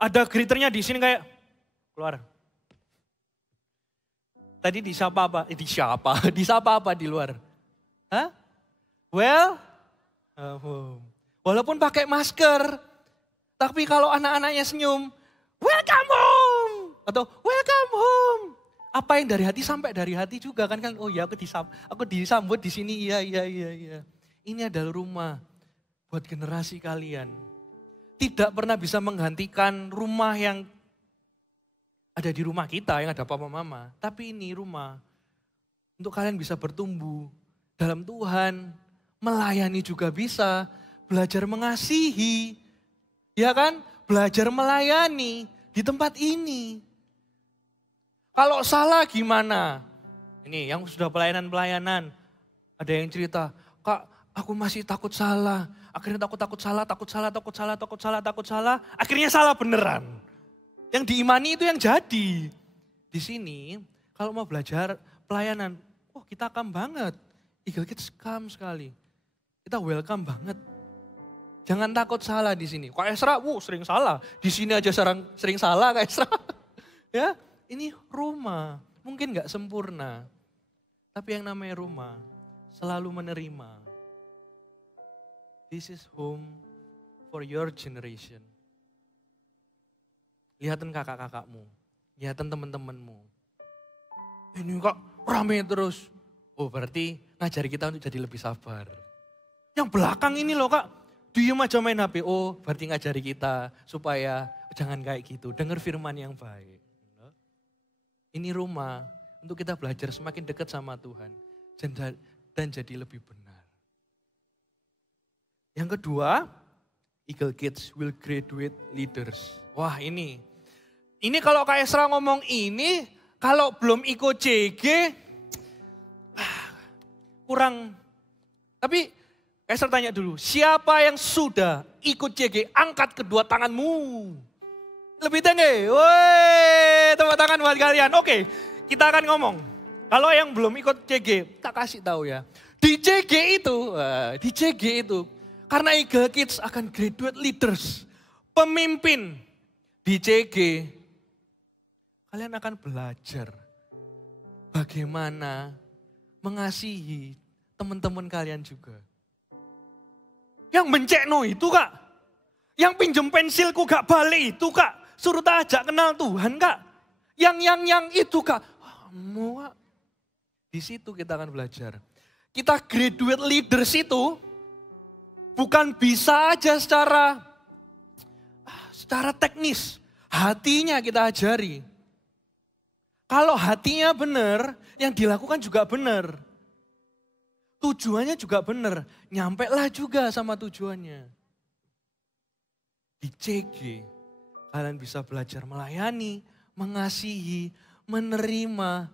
ada greeternya di sini kayak keluar. Tadi disapa apa? Disapa apa di luar? Hah? Well, walaupun pakai masker, Tapi kalau anak-anaknya senyum, welcome home. Atau welcome home. Apa yang dari hati sampai dari hati juga kan. Oh ya aku disambut di sini, iya. Ini adalah rumah buat generasi kalian. Tidak pernah bisa menggantikan rumah yang ada di rumah kita, yang ada papa mama. Tapi ini rumah untuk kalian bisa bertumbuh dalam Tuhan, melayani juga bisa, belajar mengasihi, ya kan? Belajar melayani di tempat ini. Kalau salah gimana? Ini yang sudah pelayanan, ada yang cerita, Kak aku masih takut salah. Akhirnya takut salah. Akhirnya salah beneran. Yang diimani itu yang jadi. Di sini kalau mau belajar pelayanan, kita come banget. Eagle Kids come sekali. Kita welcome banget. Jangan takut salah di sini. Kak Esra, sering salah. Di sini aja sering salah Kak Esra. Ya, ini rumah. Mungkin gak sempurna. Tapi yang namanya rumah selalu menerima. This is home for your generation. Lihatin kakak-kakakmu, lihatin teman-temanmu. Ini kok rame terus. Oh berarti ngajari kita untuk jadi lebih sabar. Yang belakang ini loh Kak, diem aja main HP. Oh berarti ngajari kita supaya jangan kayak gitu. Dengar firman yang baik. Ini rumah untuk kita belajar semakin dekat sama Tuhan. Dan jadi lebih benar. Yang kedua, Eagle Kids will graduate leaders. Wah ini kalau Kak Esra ngomong ini, kalau belum ikut CG, kurang. Tapi Kak Esra tanya dulu, siapa yang sudah ikut CG? Angkat kedua tanganmu. Lebih tinggi, woi, tepuk tangan buat kalian. Oke, kita akan ngomong. Kalau yang belum ikut CG, tak kasih tahu ya. Di CG itu, karena Eagle Kids akan graduate leaders, pemimpin di CG, kalian akan belajar bagaimana mengasihi teman-teman kalian juga. Yang mencekno itu Kak, yang pinjem pensilku gak balik itu Kak, suruh tak ajak kenal Tuhan Kak, yang itu Kak. Kak. Di situ kita akan belajar. Kita graduate leaders itu bukan bisa aja secara teknis, hatinya kita ajari. Kalau hatinya benar, yang dilakukan juga benar. Tujuannya juga benar, nyampe lah juga sama tujuannya. Di CG, kalian bisa belajar melayani, mengasihi, menerima,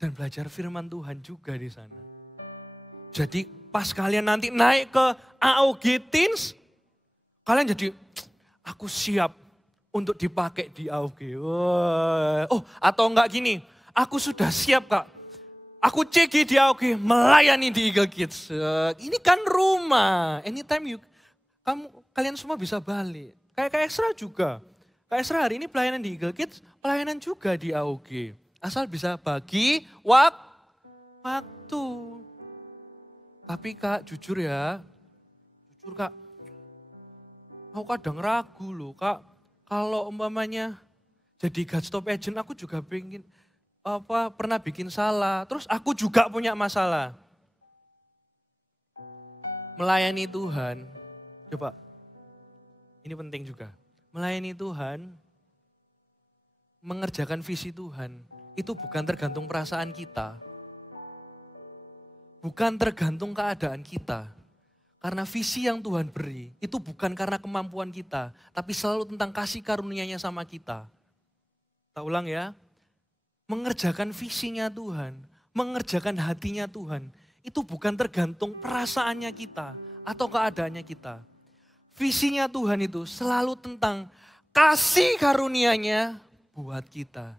dan belajar firman Tuhan juga di sana. Jadi pas kalian nanti naik ke AOG Teens, kalian jadi, aku siap untuk dipakai di AOG. Oh, atau enggak gini, aku sudah siap Kak. Aku CG di AOG, melayani di Eagle Kids. Ini kan rumah, anytime kalian semua bisa balik. Kayak Kak Esra juga. Kak Esra hari ini pelayanan di Eagle Kids, pelayanan juga di AOG. Asal bisa bagi waktu. Tapi Kak, jujur Kak, aku kadang ragu loh Kak. Kalau umpamanya jadi God Stop Agent, aku juga pernah bikin salah. Terus aku juga punya masalah. Melayani Tuhan, coba, ini penting juga. Melayani Tuhan, mengerjakan visi Tuhan, itu bukan tergantung perasaan kita. Bukan tergantung keadaan kita. Karena visi yang Tuhan beri, itu bukan karena kemampuan kita, tapi selalu tentang kasih karunia-Nya sama kita. Kita ulang ya. Mengerjakan visinya Tuhan, mengerjakan hatinya Tuhan, itu bukan tergantung perasaannya kita atau keadaannya kita. Visinya Tuhan itu selalu tentang kasih karunia-Nya buat kita.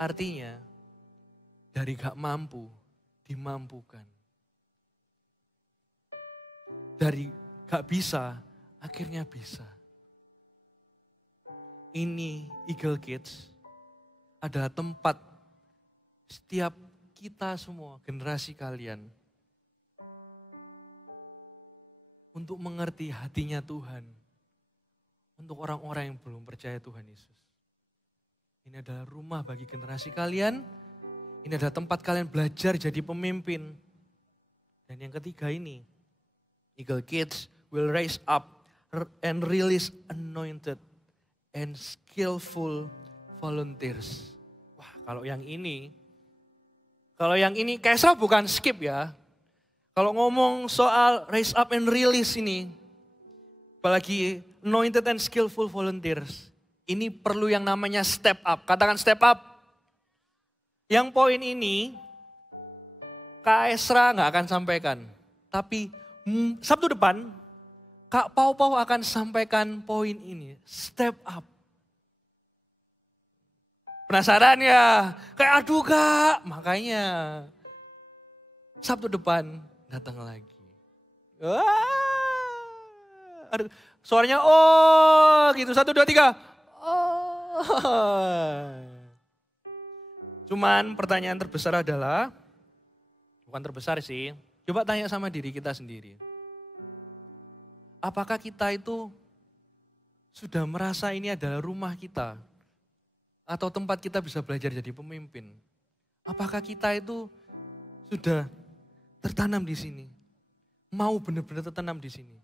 Artinya, dari gak mampu, dimampukan. Dari gak bisa, akhirnya bisa. Ini Eagle Kids adalah tempat setiap kita semua, generasi kalian, untuk mengerti hatinya Tuhan, untuk orang-orang yang belum percaya Tuhan Yesus. Ini adalah rumah bagi generasi kalian. Ini adalah tempat kalian belajar jadi pemimpin. Dan yang ketiga ini, Eagle Kids will raise up and release anointed and skillful volunteers. Wah, kalau yang ini Kaisra bukan skip ya. Kalau ngomong soal raise up and release ini, apalagi anointed and skillful volunteers, ini perlu yang namanya step up. Katakan step up. Yang poin ini, Kak Esra nggak akan sampaikan. Tapi Sabtu depan, Kak Pau akan sampaikan poin ini. Step up. Penasaran ya? Kayak aduh Kak. Makanya Sabtu depan datang lagi. Aduh, suaranya oh gitu. 1, 2, 3. Oh. Cuman pertanyaan terbesar adalah, bukan terbesar sih, coba tanya sama diri kita sendiri. Apakah kita itu sudah merasa ini adalah rumah kita? Atau tempat kita bisa belajar jadi pemimpin? Apakah kita itu sudah tertanam di sini? Mau benar-benar tertanam di sini?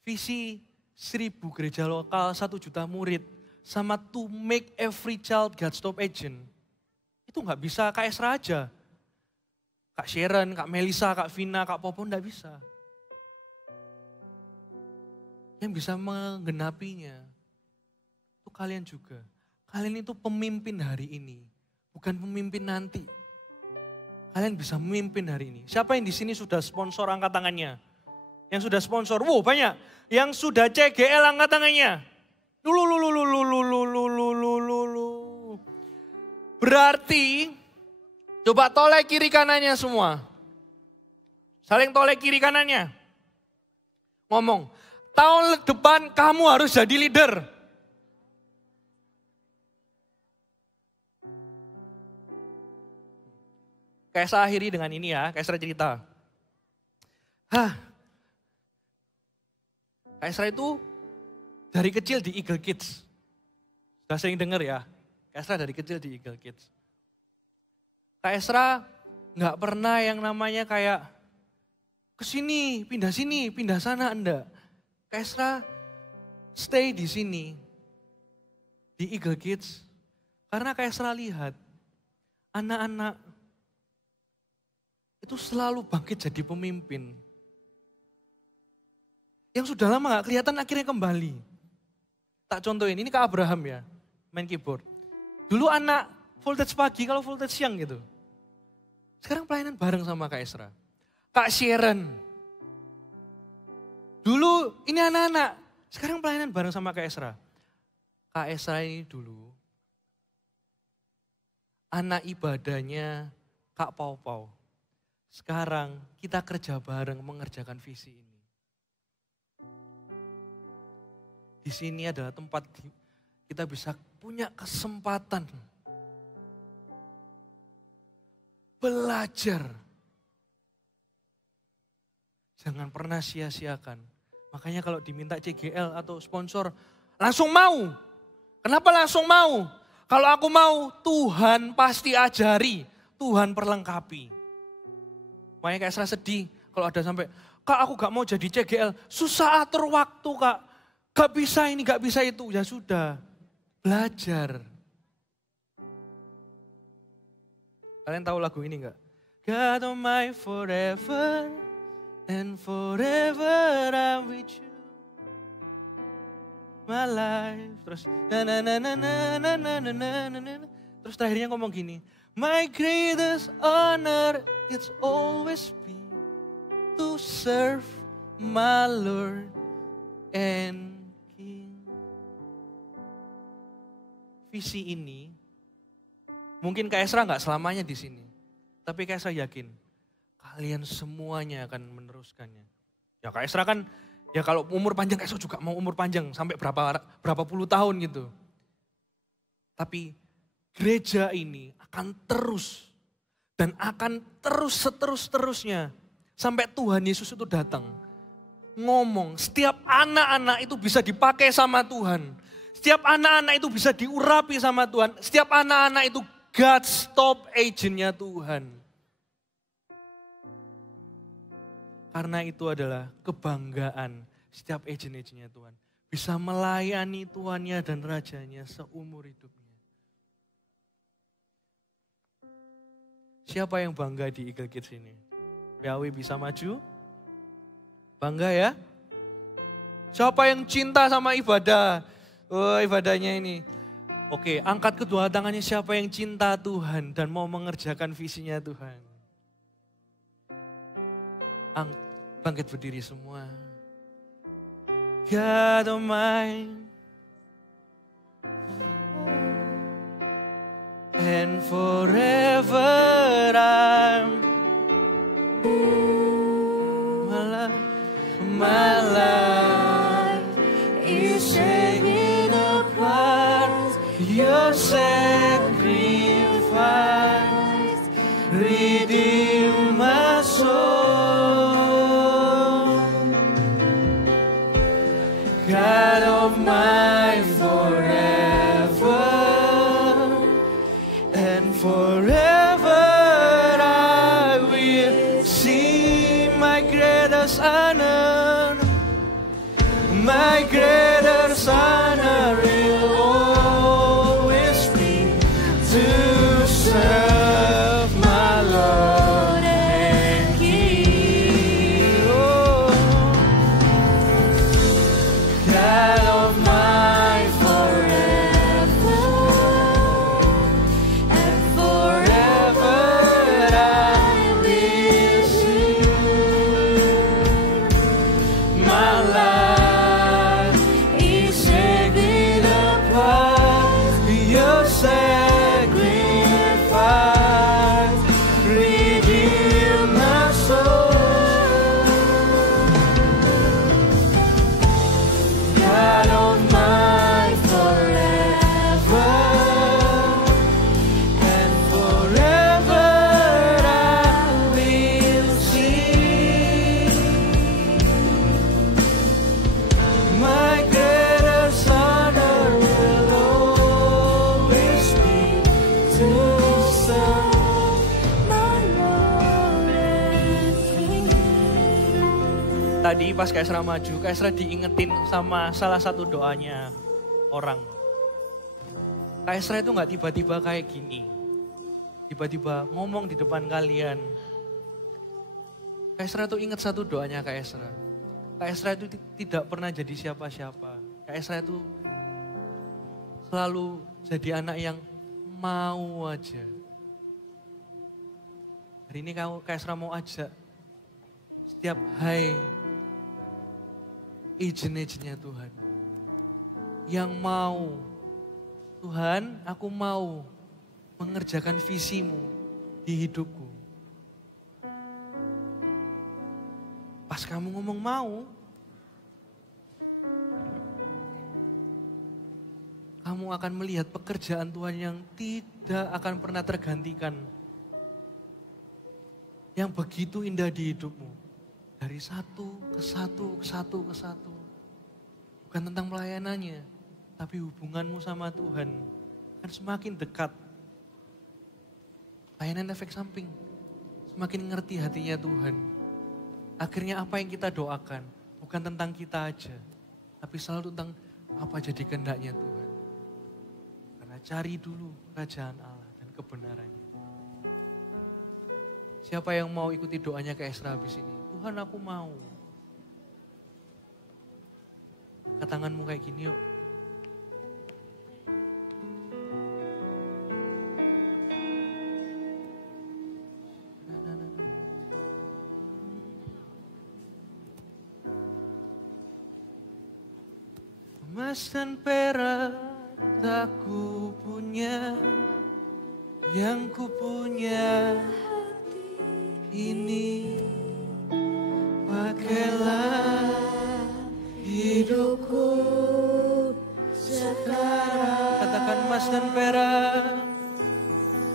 Visi 1000 gereja lokal, 1 juta murid, sama to make every child God's top agent. Itu nggak bisa Kak Esra aja. Kak Sharon, Kak Melisa, Kak Vina, Kak Popo nggak bisa. Yang bisa menggenapinya itu kalian juga. Kalian itu pemimpin hari ini, bukan pemimpin nanti. Kalian bisa memimpin hari ini. Siapa yang di sini sudah sponsor, angkat tangannya? Yang sudah sponsor, wow banyak. Yang sudah CGL, angkat tangannya. Berarti coba tolek kiri kanannya semua. Saling tolek kiri kanannya. Ngomong, tahun depan kamu harus jadi leader. Kayak saya akhiri dengan ini ya, kayak saya cerita. Kayak saya itu dari kecil di Eagle Kids. Sudah sering dengar ya, Kak Esra dari kecil di Eagle Kids. Kak Esra nggak pernah yang namanya kayak kesini, pindah sana, enggak. Kak Esra stay di sini, di Eagle Kids. Karena Kak Esra lihat, anak-anak itu selalu bangkit jadi pemimpin. Yang sudah lama gak kelihatan akhirnya kembali. Tak contohin, ini Kak Abraham ya, main keyboard. Dulu anak voltage pagi, kalau voltage siang gitu. Sekarang pelayanan bareng sama Kak Esra. Kak Sharon. Dulu ini anak-anak, sekarang pelayanan bareng sama Kak Esra. Kak Esra ini dulu, anak ibadahnya Kak Pau. Sekarang kita kerja bareng mengerjakan visi ini. Di sini adalah tempat kita bisa punya kesempatan belajar. Jangan pernah sia-siakan. Makanya kalau diminta CGL atau sponsor, langsung mau. Kenapa langsung mau? Kalau aku mau, Tuhan pasti ajari, Tuhan perlengkapi. Makanya Kak Esra sedih kalau ada sampai, Kak aku gak mau jadi CGL, susah atur waktu Kak. Gak bisa ini, gak bisa itu. Ya sudah, belajar. Kalian tahu lagu ini gak? God of my forever and forever I'm with you. My life. Terus terus terakhirnya ngomong gini. My greatest honor it's always been to serve my Lord and King. Visi ini mungkin Kak Esra nggak selamanya di sini, tapi Kak Esra yakin kalian semuanya akan meneruskannya. Ya Kak Esra kan, ya kalau umur panjang Kak Esra juga mau umur panjang sampai berapa puluh tahun gitu. Tapi gereja ini akan terus dan akan terus seterus-terusnya sampai Tuhan Yesus itu datang. ngomong, setiap anak-anak itu bisa dipakai sama Tuhan. Setiap anak-anak itu bisa diurapi sama Tuhan. Setiap anak-anak itu God's top agentnya Tuhan. Karena itu adalah kebanggaan setiap agent-agentnya Tuhan. Bisa melayani Tuhannya dan Rajanya seumur hidupnya. Siapa yang bangga di Eagle Kids ini? PAW bisa maju? Bangga ya? Siapa yang cinta sama ibadah? Oh, ibadahnya ini. Oke, angkat kedua tangannya siapa yang cinta Tuhan dan mau mengerjakan visinya Tuhan. Bangkit berdiri semua. God of mine, and forever I'm my life is shaking apart. Your sacrifice redeem my soul. God of mine forever and forever I will see my greatest honor. My greatest honor will always be to serve my Lord and King. Oh, God of mine forever and forever I will sing. My life is shaken apart. Your sacrifice redeem my soul. God of mine forever and forever I will sing. My greatest honor will always be to serve my Lord and King. Tadi pas Kak Esra maju, Kak Esra diingetin sama salah satu doanya orang. Kak Esra itu gak tiba-tiba kayak gini. Tiba-tiba ngomong di depan kalian. Kak Esra tuh inget satu doanya Kak Esra. Kak Esra itu tidak pernah jadi siapa-siapa. Kak Esra itu selalu jadi anak yang mau aja. Hari ini Kak Esra mau ajak setiap hai agent-agentnya Tuhan. Yang mau, Tuhan aku mau mengerjakan visimu di hidupku. Pas kamu ngomong mau, kamu akan melihat pekerjaan Tuhan yang tidak akan pernah tergantikan. Yang begitu indah di hidupmu. Dari satu ke satu, ke satu ke satu. Bukan tentang pelayanannya, tapi hubunganmu sama Tuhan akan semakin dekat. Layanan efek samping, semakin ngerti hatinya Tuhan. Akhirnya apa yang kita doakan, bukan tentang kita aja, tapi selalu tentang apa jadi kehendaknya Tuhan. Karena cari dulu kerajaan Allah dan kebenarannya. Siapa yang mau ikuti doanya Kak Esra habis ini? Tuhan aku mau. Angkat tanganmu kayak gini yuk. Emas dan perak tak ku punya, yang ku punya ini. Pakailah hidupku sekarang. Katakan emas dan perak,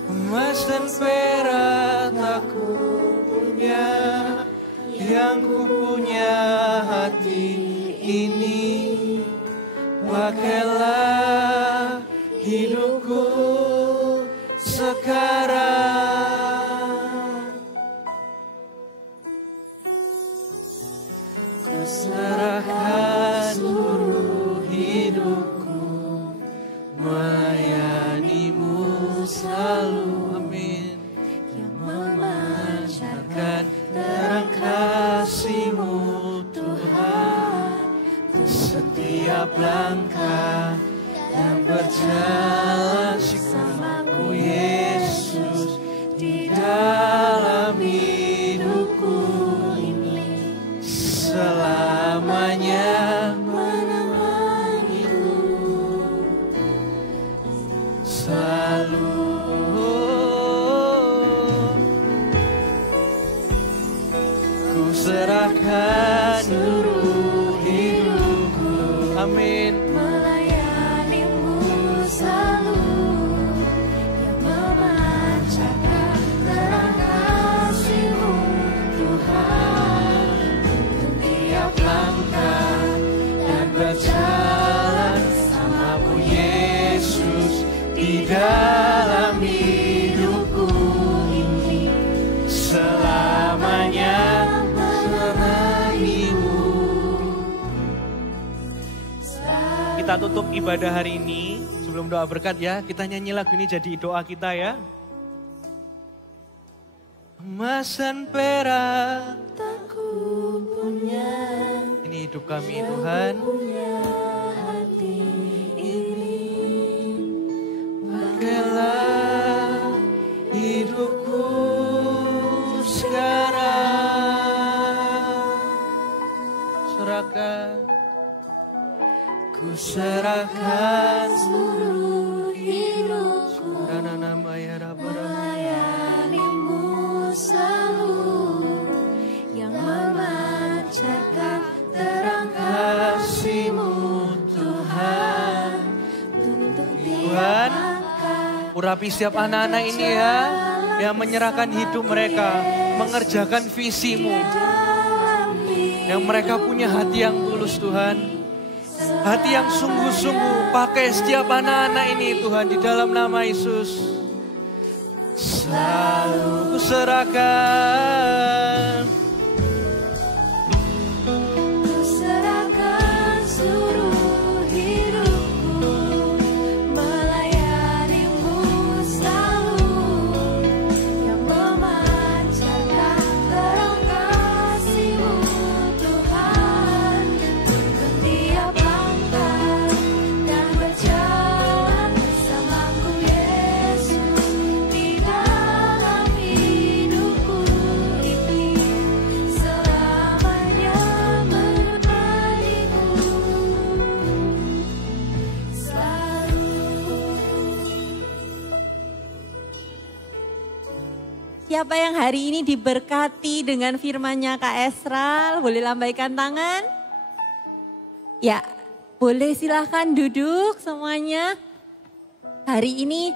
emas dan perak tak ku punya, yang ku punya hati. ini, pakailah hidupku sekarang. Ku serahkan seluruh hidupku, melayanimu selalu. Amin. Yang memancarkan terang kasih-Mu Tuhan, setiap langkah dan berjalan bersamaku Yesus di dalam hidupku ini, selamanya menemaniku selalu. Ku serahkan seluruh hidupku, amin, melayanimu selalu, yang memancarkan terang kasih-Mu Tuhan, untuk tiap langkah dan berjalan bersamamu Yesus di dalam hidupku ini, selamanya menemanimu. Kita tutup ibadah hari ini. Sebelum doa berkat ya, kita nyanyi lagu ini jadi doa kita ya. Emas dan perak Tak ku punya, ini hidup kami Tuhan. punya hati ini, Pakailah hidupku sekarang. Serahkan, ku serahkan seluruh hidupku, melayanimu selalu, yang memancarkan terang kasih-Mu Tuhan, untuk tiap Tuhan, langkah urapi setiap anak-anak ini ya, yang menyerahkan hidup mereka, mengerjakan visi-Mu, yang mereka punya hati yang tulus Tuhan, hati yang sungguh-sungguh. Pakai setiap anak-anak ini Tuhan, di dalam nama Yesus. Selalu ku serahkan, ku serahkan seluruh hidupku, melayanimu selalu, yang memancarkan terang kasih-Mu Tuhan, untuk tiap langkah dan berjalan bersamaku Yesus di dalam hidupku ini, selamanya menemaniku selalu. Siapa yang hari ini diberkati dengan firman-Nya Kak Esra, boleh lambaikan tangan? Ya, boleh silahkan duduk semuanya. Hari ini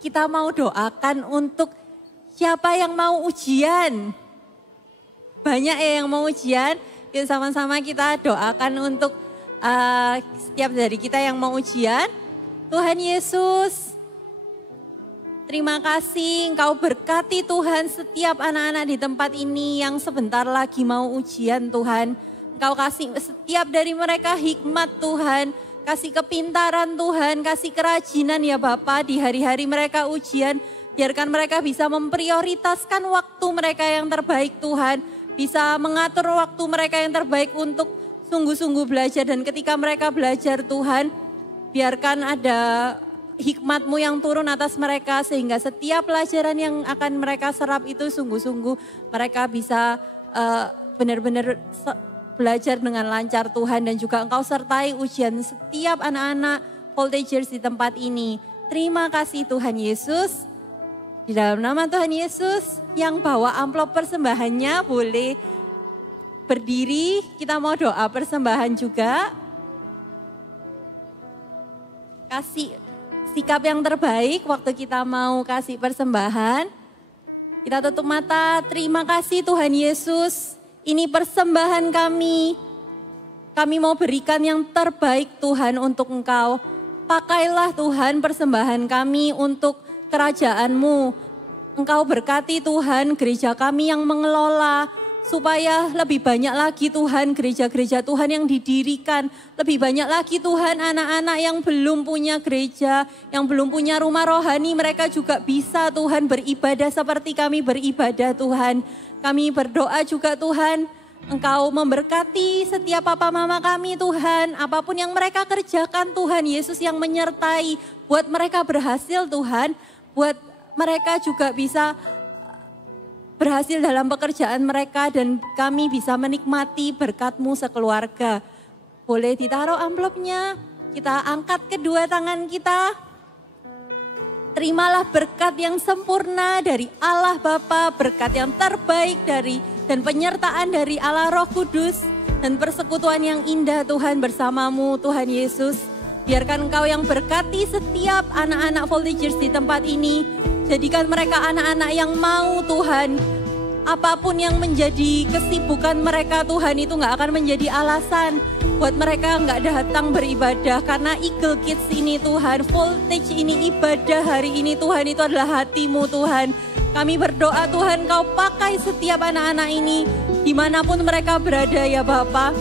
kita mau doakan untuk siapa yang mau ujian. Banyak ya yang mau ujian, yuk sama-sama kita doakan untuk setiap dari kita yang mau ujian. Tuhan Yesus, terima kasih Engkau berkati Tuhan setiap anak-anak di tempat ini yang sebentar lagi mau ujian Tuhan. Engkau kasih setiap dari mereka hikmat Tuhan, kasih kepintaran Tuhan, kasih kerajinan ya Bapa di hari-hari mereka ujian. Biarkan mereka bisa memprioritaskan waktu mereka yang terbaik Tuhan. Bisa mengatur waktu mereka yang terbaik untuk sungguh-sungguh belajar. Dan ketika mereka belajar Tuhan, biarkan ada hikmat-Mu yang turun atas mereka sehingga setiap pelajaran yang akan mereka serap itu sungguh-sungguh mereka bisa benar-benar belajar dengan lancar Tuhan, dan juga Engkau sertai ujian setiap anak-anak Voltagers di tempat ini. Terima kasih Tuhan Yesus. Di dalam nama Tuhan Yesus, yang bawa amplop persembahannya boleh berdiri, kita mau doa persembahan juga. Kasih sikap yang terbaik waktu kita mau kasih persembahan. Kita tutup mata, terima kasih Tuhan Yesus. Ini persembahan kami. Kami mau berikan yang terbaik Tuhan untuk Engkau. Pakailah Tuhan persembahan kami untuk kerajaan-Mu. Engkau berkati Tuhan gereja kami yang mengelola, supaya lebih banyak lagi Tuhan gereja-gereja Tuhan yang didirikan. Lebih banyak lagi Tuhan anak-anak yang belum punya gereja, yang belum punya rumah rohani, mereka juga bisa Tuhan beribadah seperti kami beribadah Tuhan. Kami berdoa juga Tuhan, Engkau memberkati setiap papa mama kami Tuhan. Apapun yang mereka kerjakan Tuhan Yesus yang menyertai. Buat mereka berhasil Tuhan. Buat mereka juga bisa berhasil dalam pekerjaan mereka. Dan kami bisa menikmati berkat-Mu sekeluarga. Boleh ditaruh amplopnya. Kita angkat kedua tangan kita. Terimalah berkat yang sempurna dari Allah Bapa, berkat yang terbaik dan penyertaan dari Allah Roh Kudus dan persekutuan yang indah Tuhan bersama-Mu Tuhan Yesus. Biarkan Engkau yang berkati setiap anak-anak Voltigers di tempat ini. Jadikan mereka anak-anak yang mau Tuhan. Apapun yang menjadi kesibukan mereka Tuhan itu gak akan menjadi alasan buat mereka gak datang beribadah. Karena Eagle Kids ini Tuhan, Voltage ini ibadah hari ini Tuhan, itu adalah hati-Mu Tuhan. Kami berdoa Tuhan Kau pakai setiap anak-anak ini dimanapun mereka berada ya Bapa.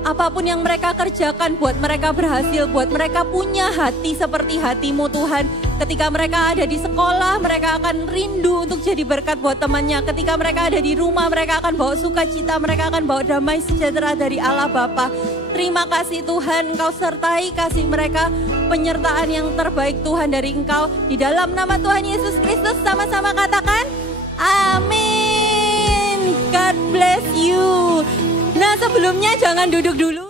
Apapun yang mereka kerjakan buat mereka berhasil, buat mereka punya hati seperti hati-Mu Tuhan. Ketika mereka ada di sekolah, mereka akan rindu untuk jadi berkat buat temannya. Ketika mereka ada di rumah, mereka akan bawa sukacita, mereka akan bawa damai sejahtera dari Allah Bapa. Terima kasih Tuhan, Engkau sertai kasih mereka penyertaan yang terbaik Tuhan dari Engkau. Di dalam nama Tuhan Yesus Kristus sama-sama katakan, amin. God bless you. Nah sebelumnya jangan duduk dulu.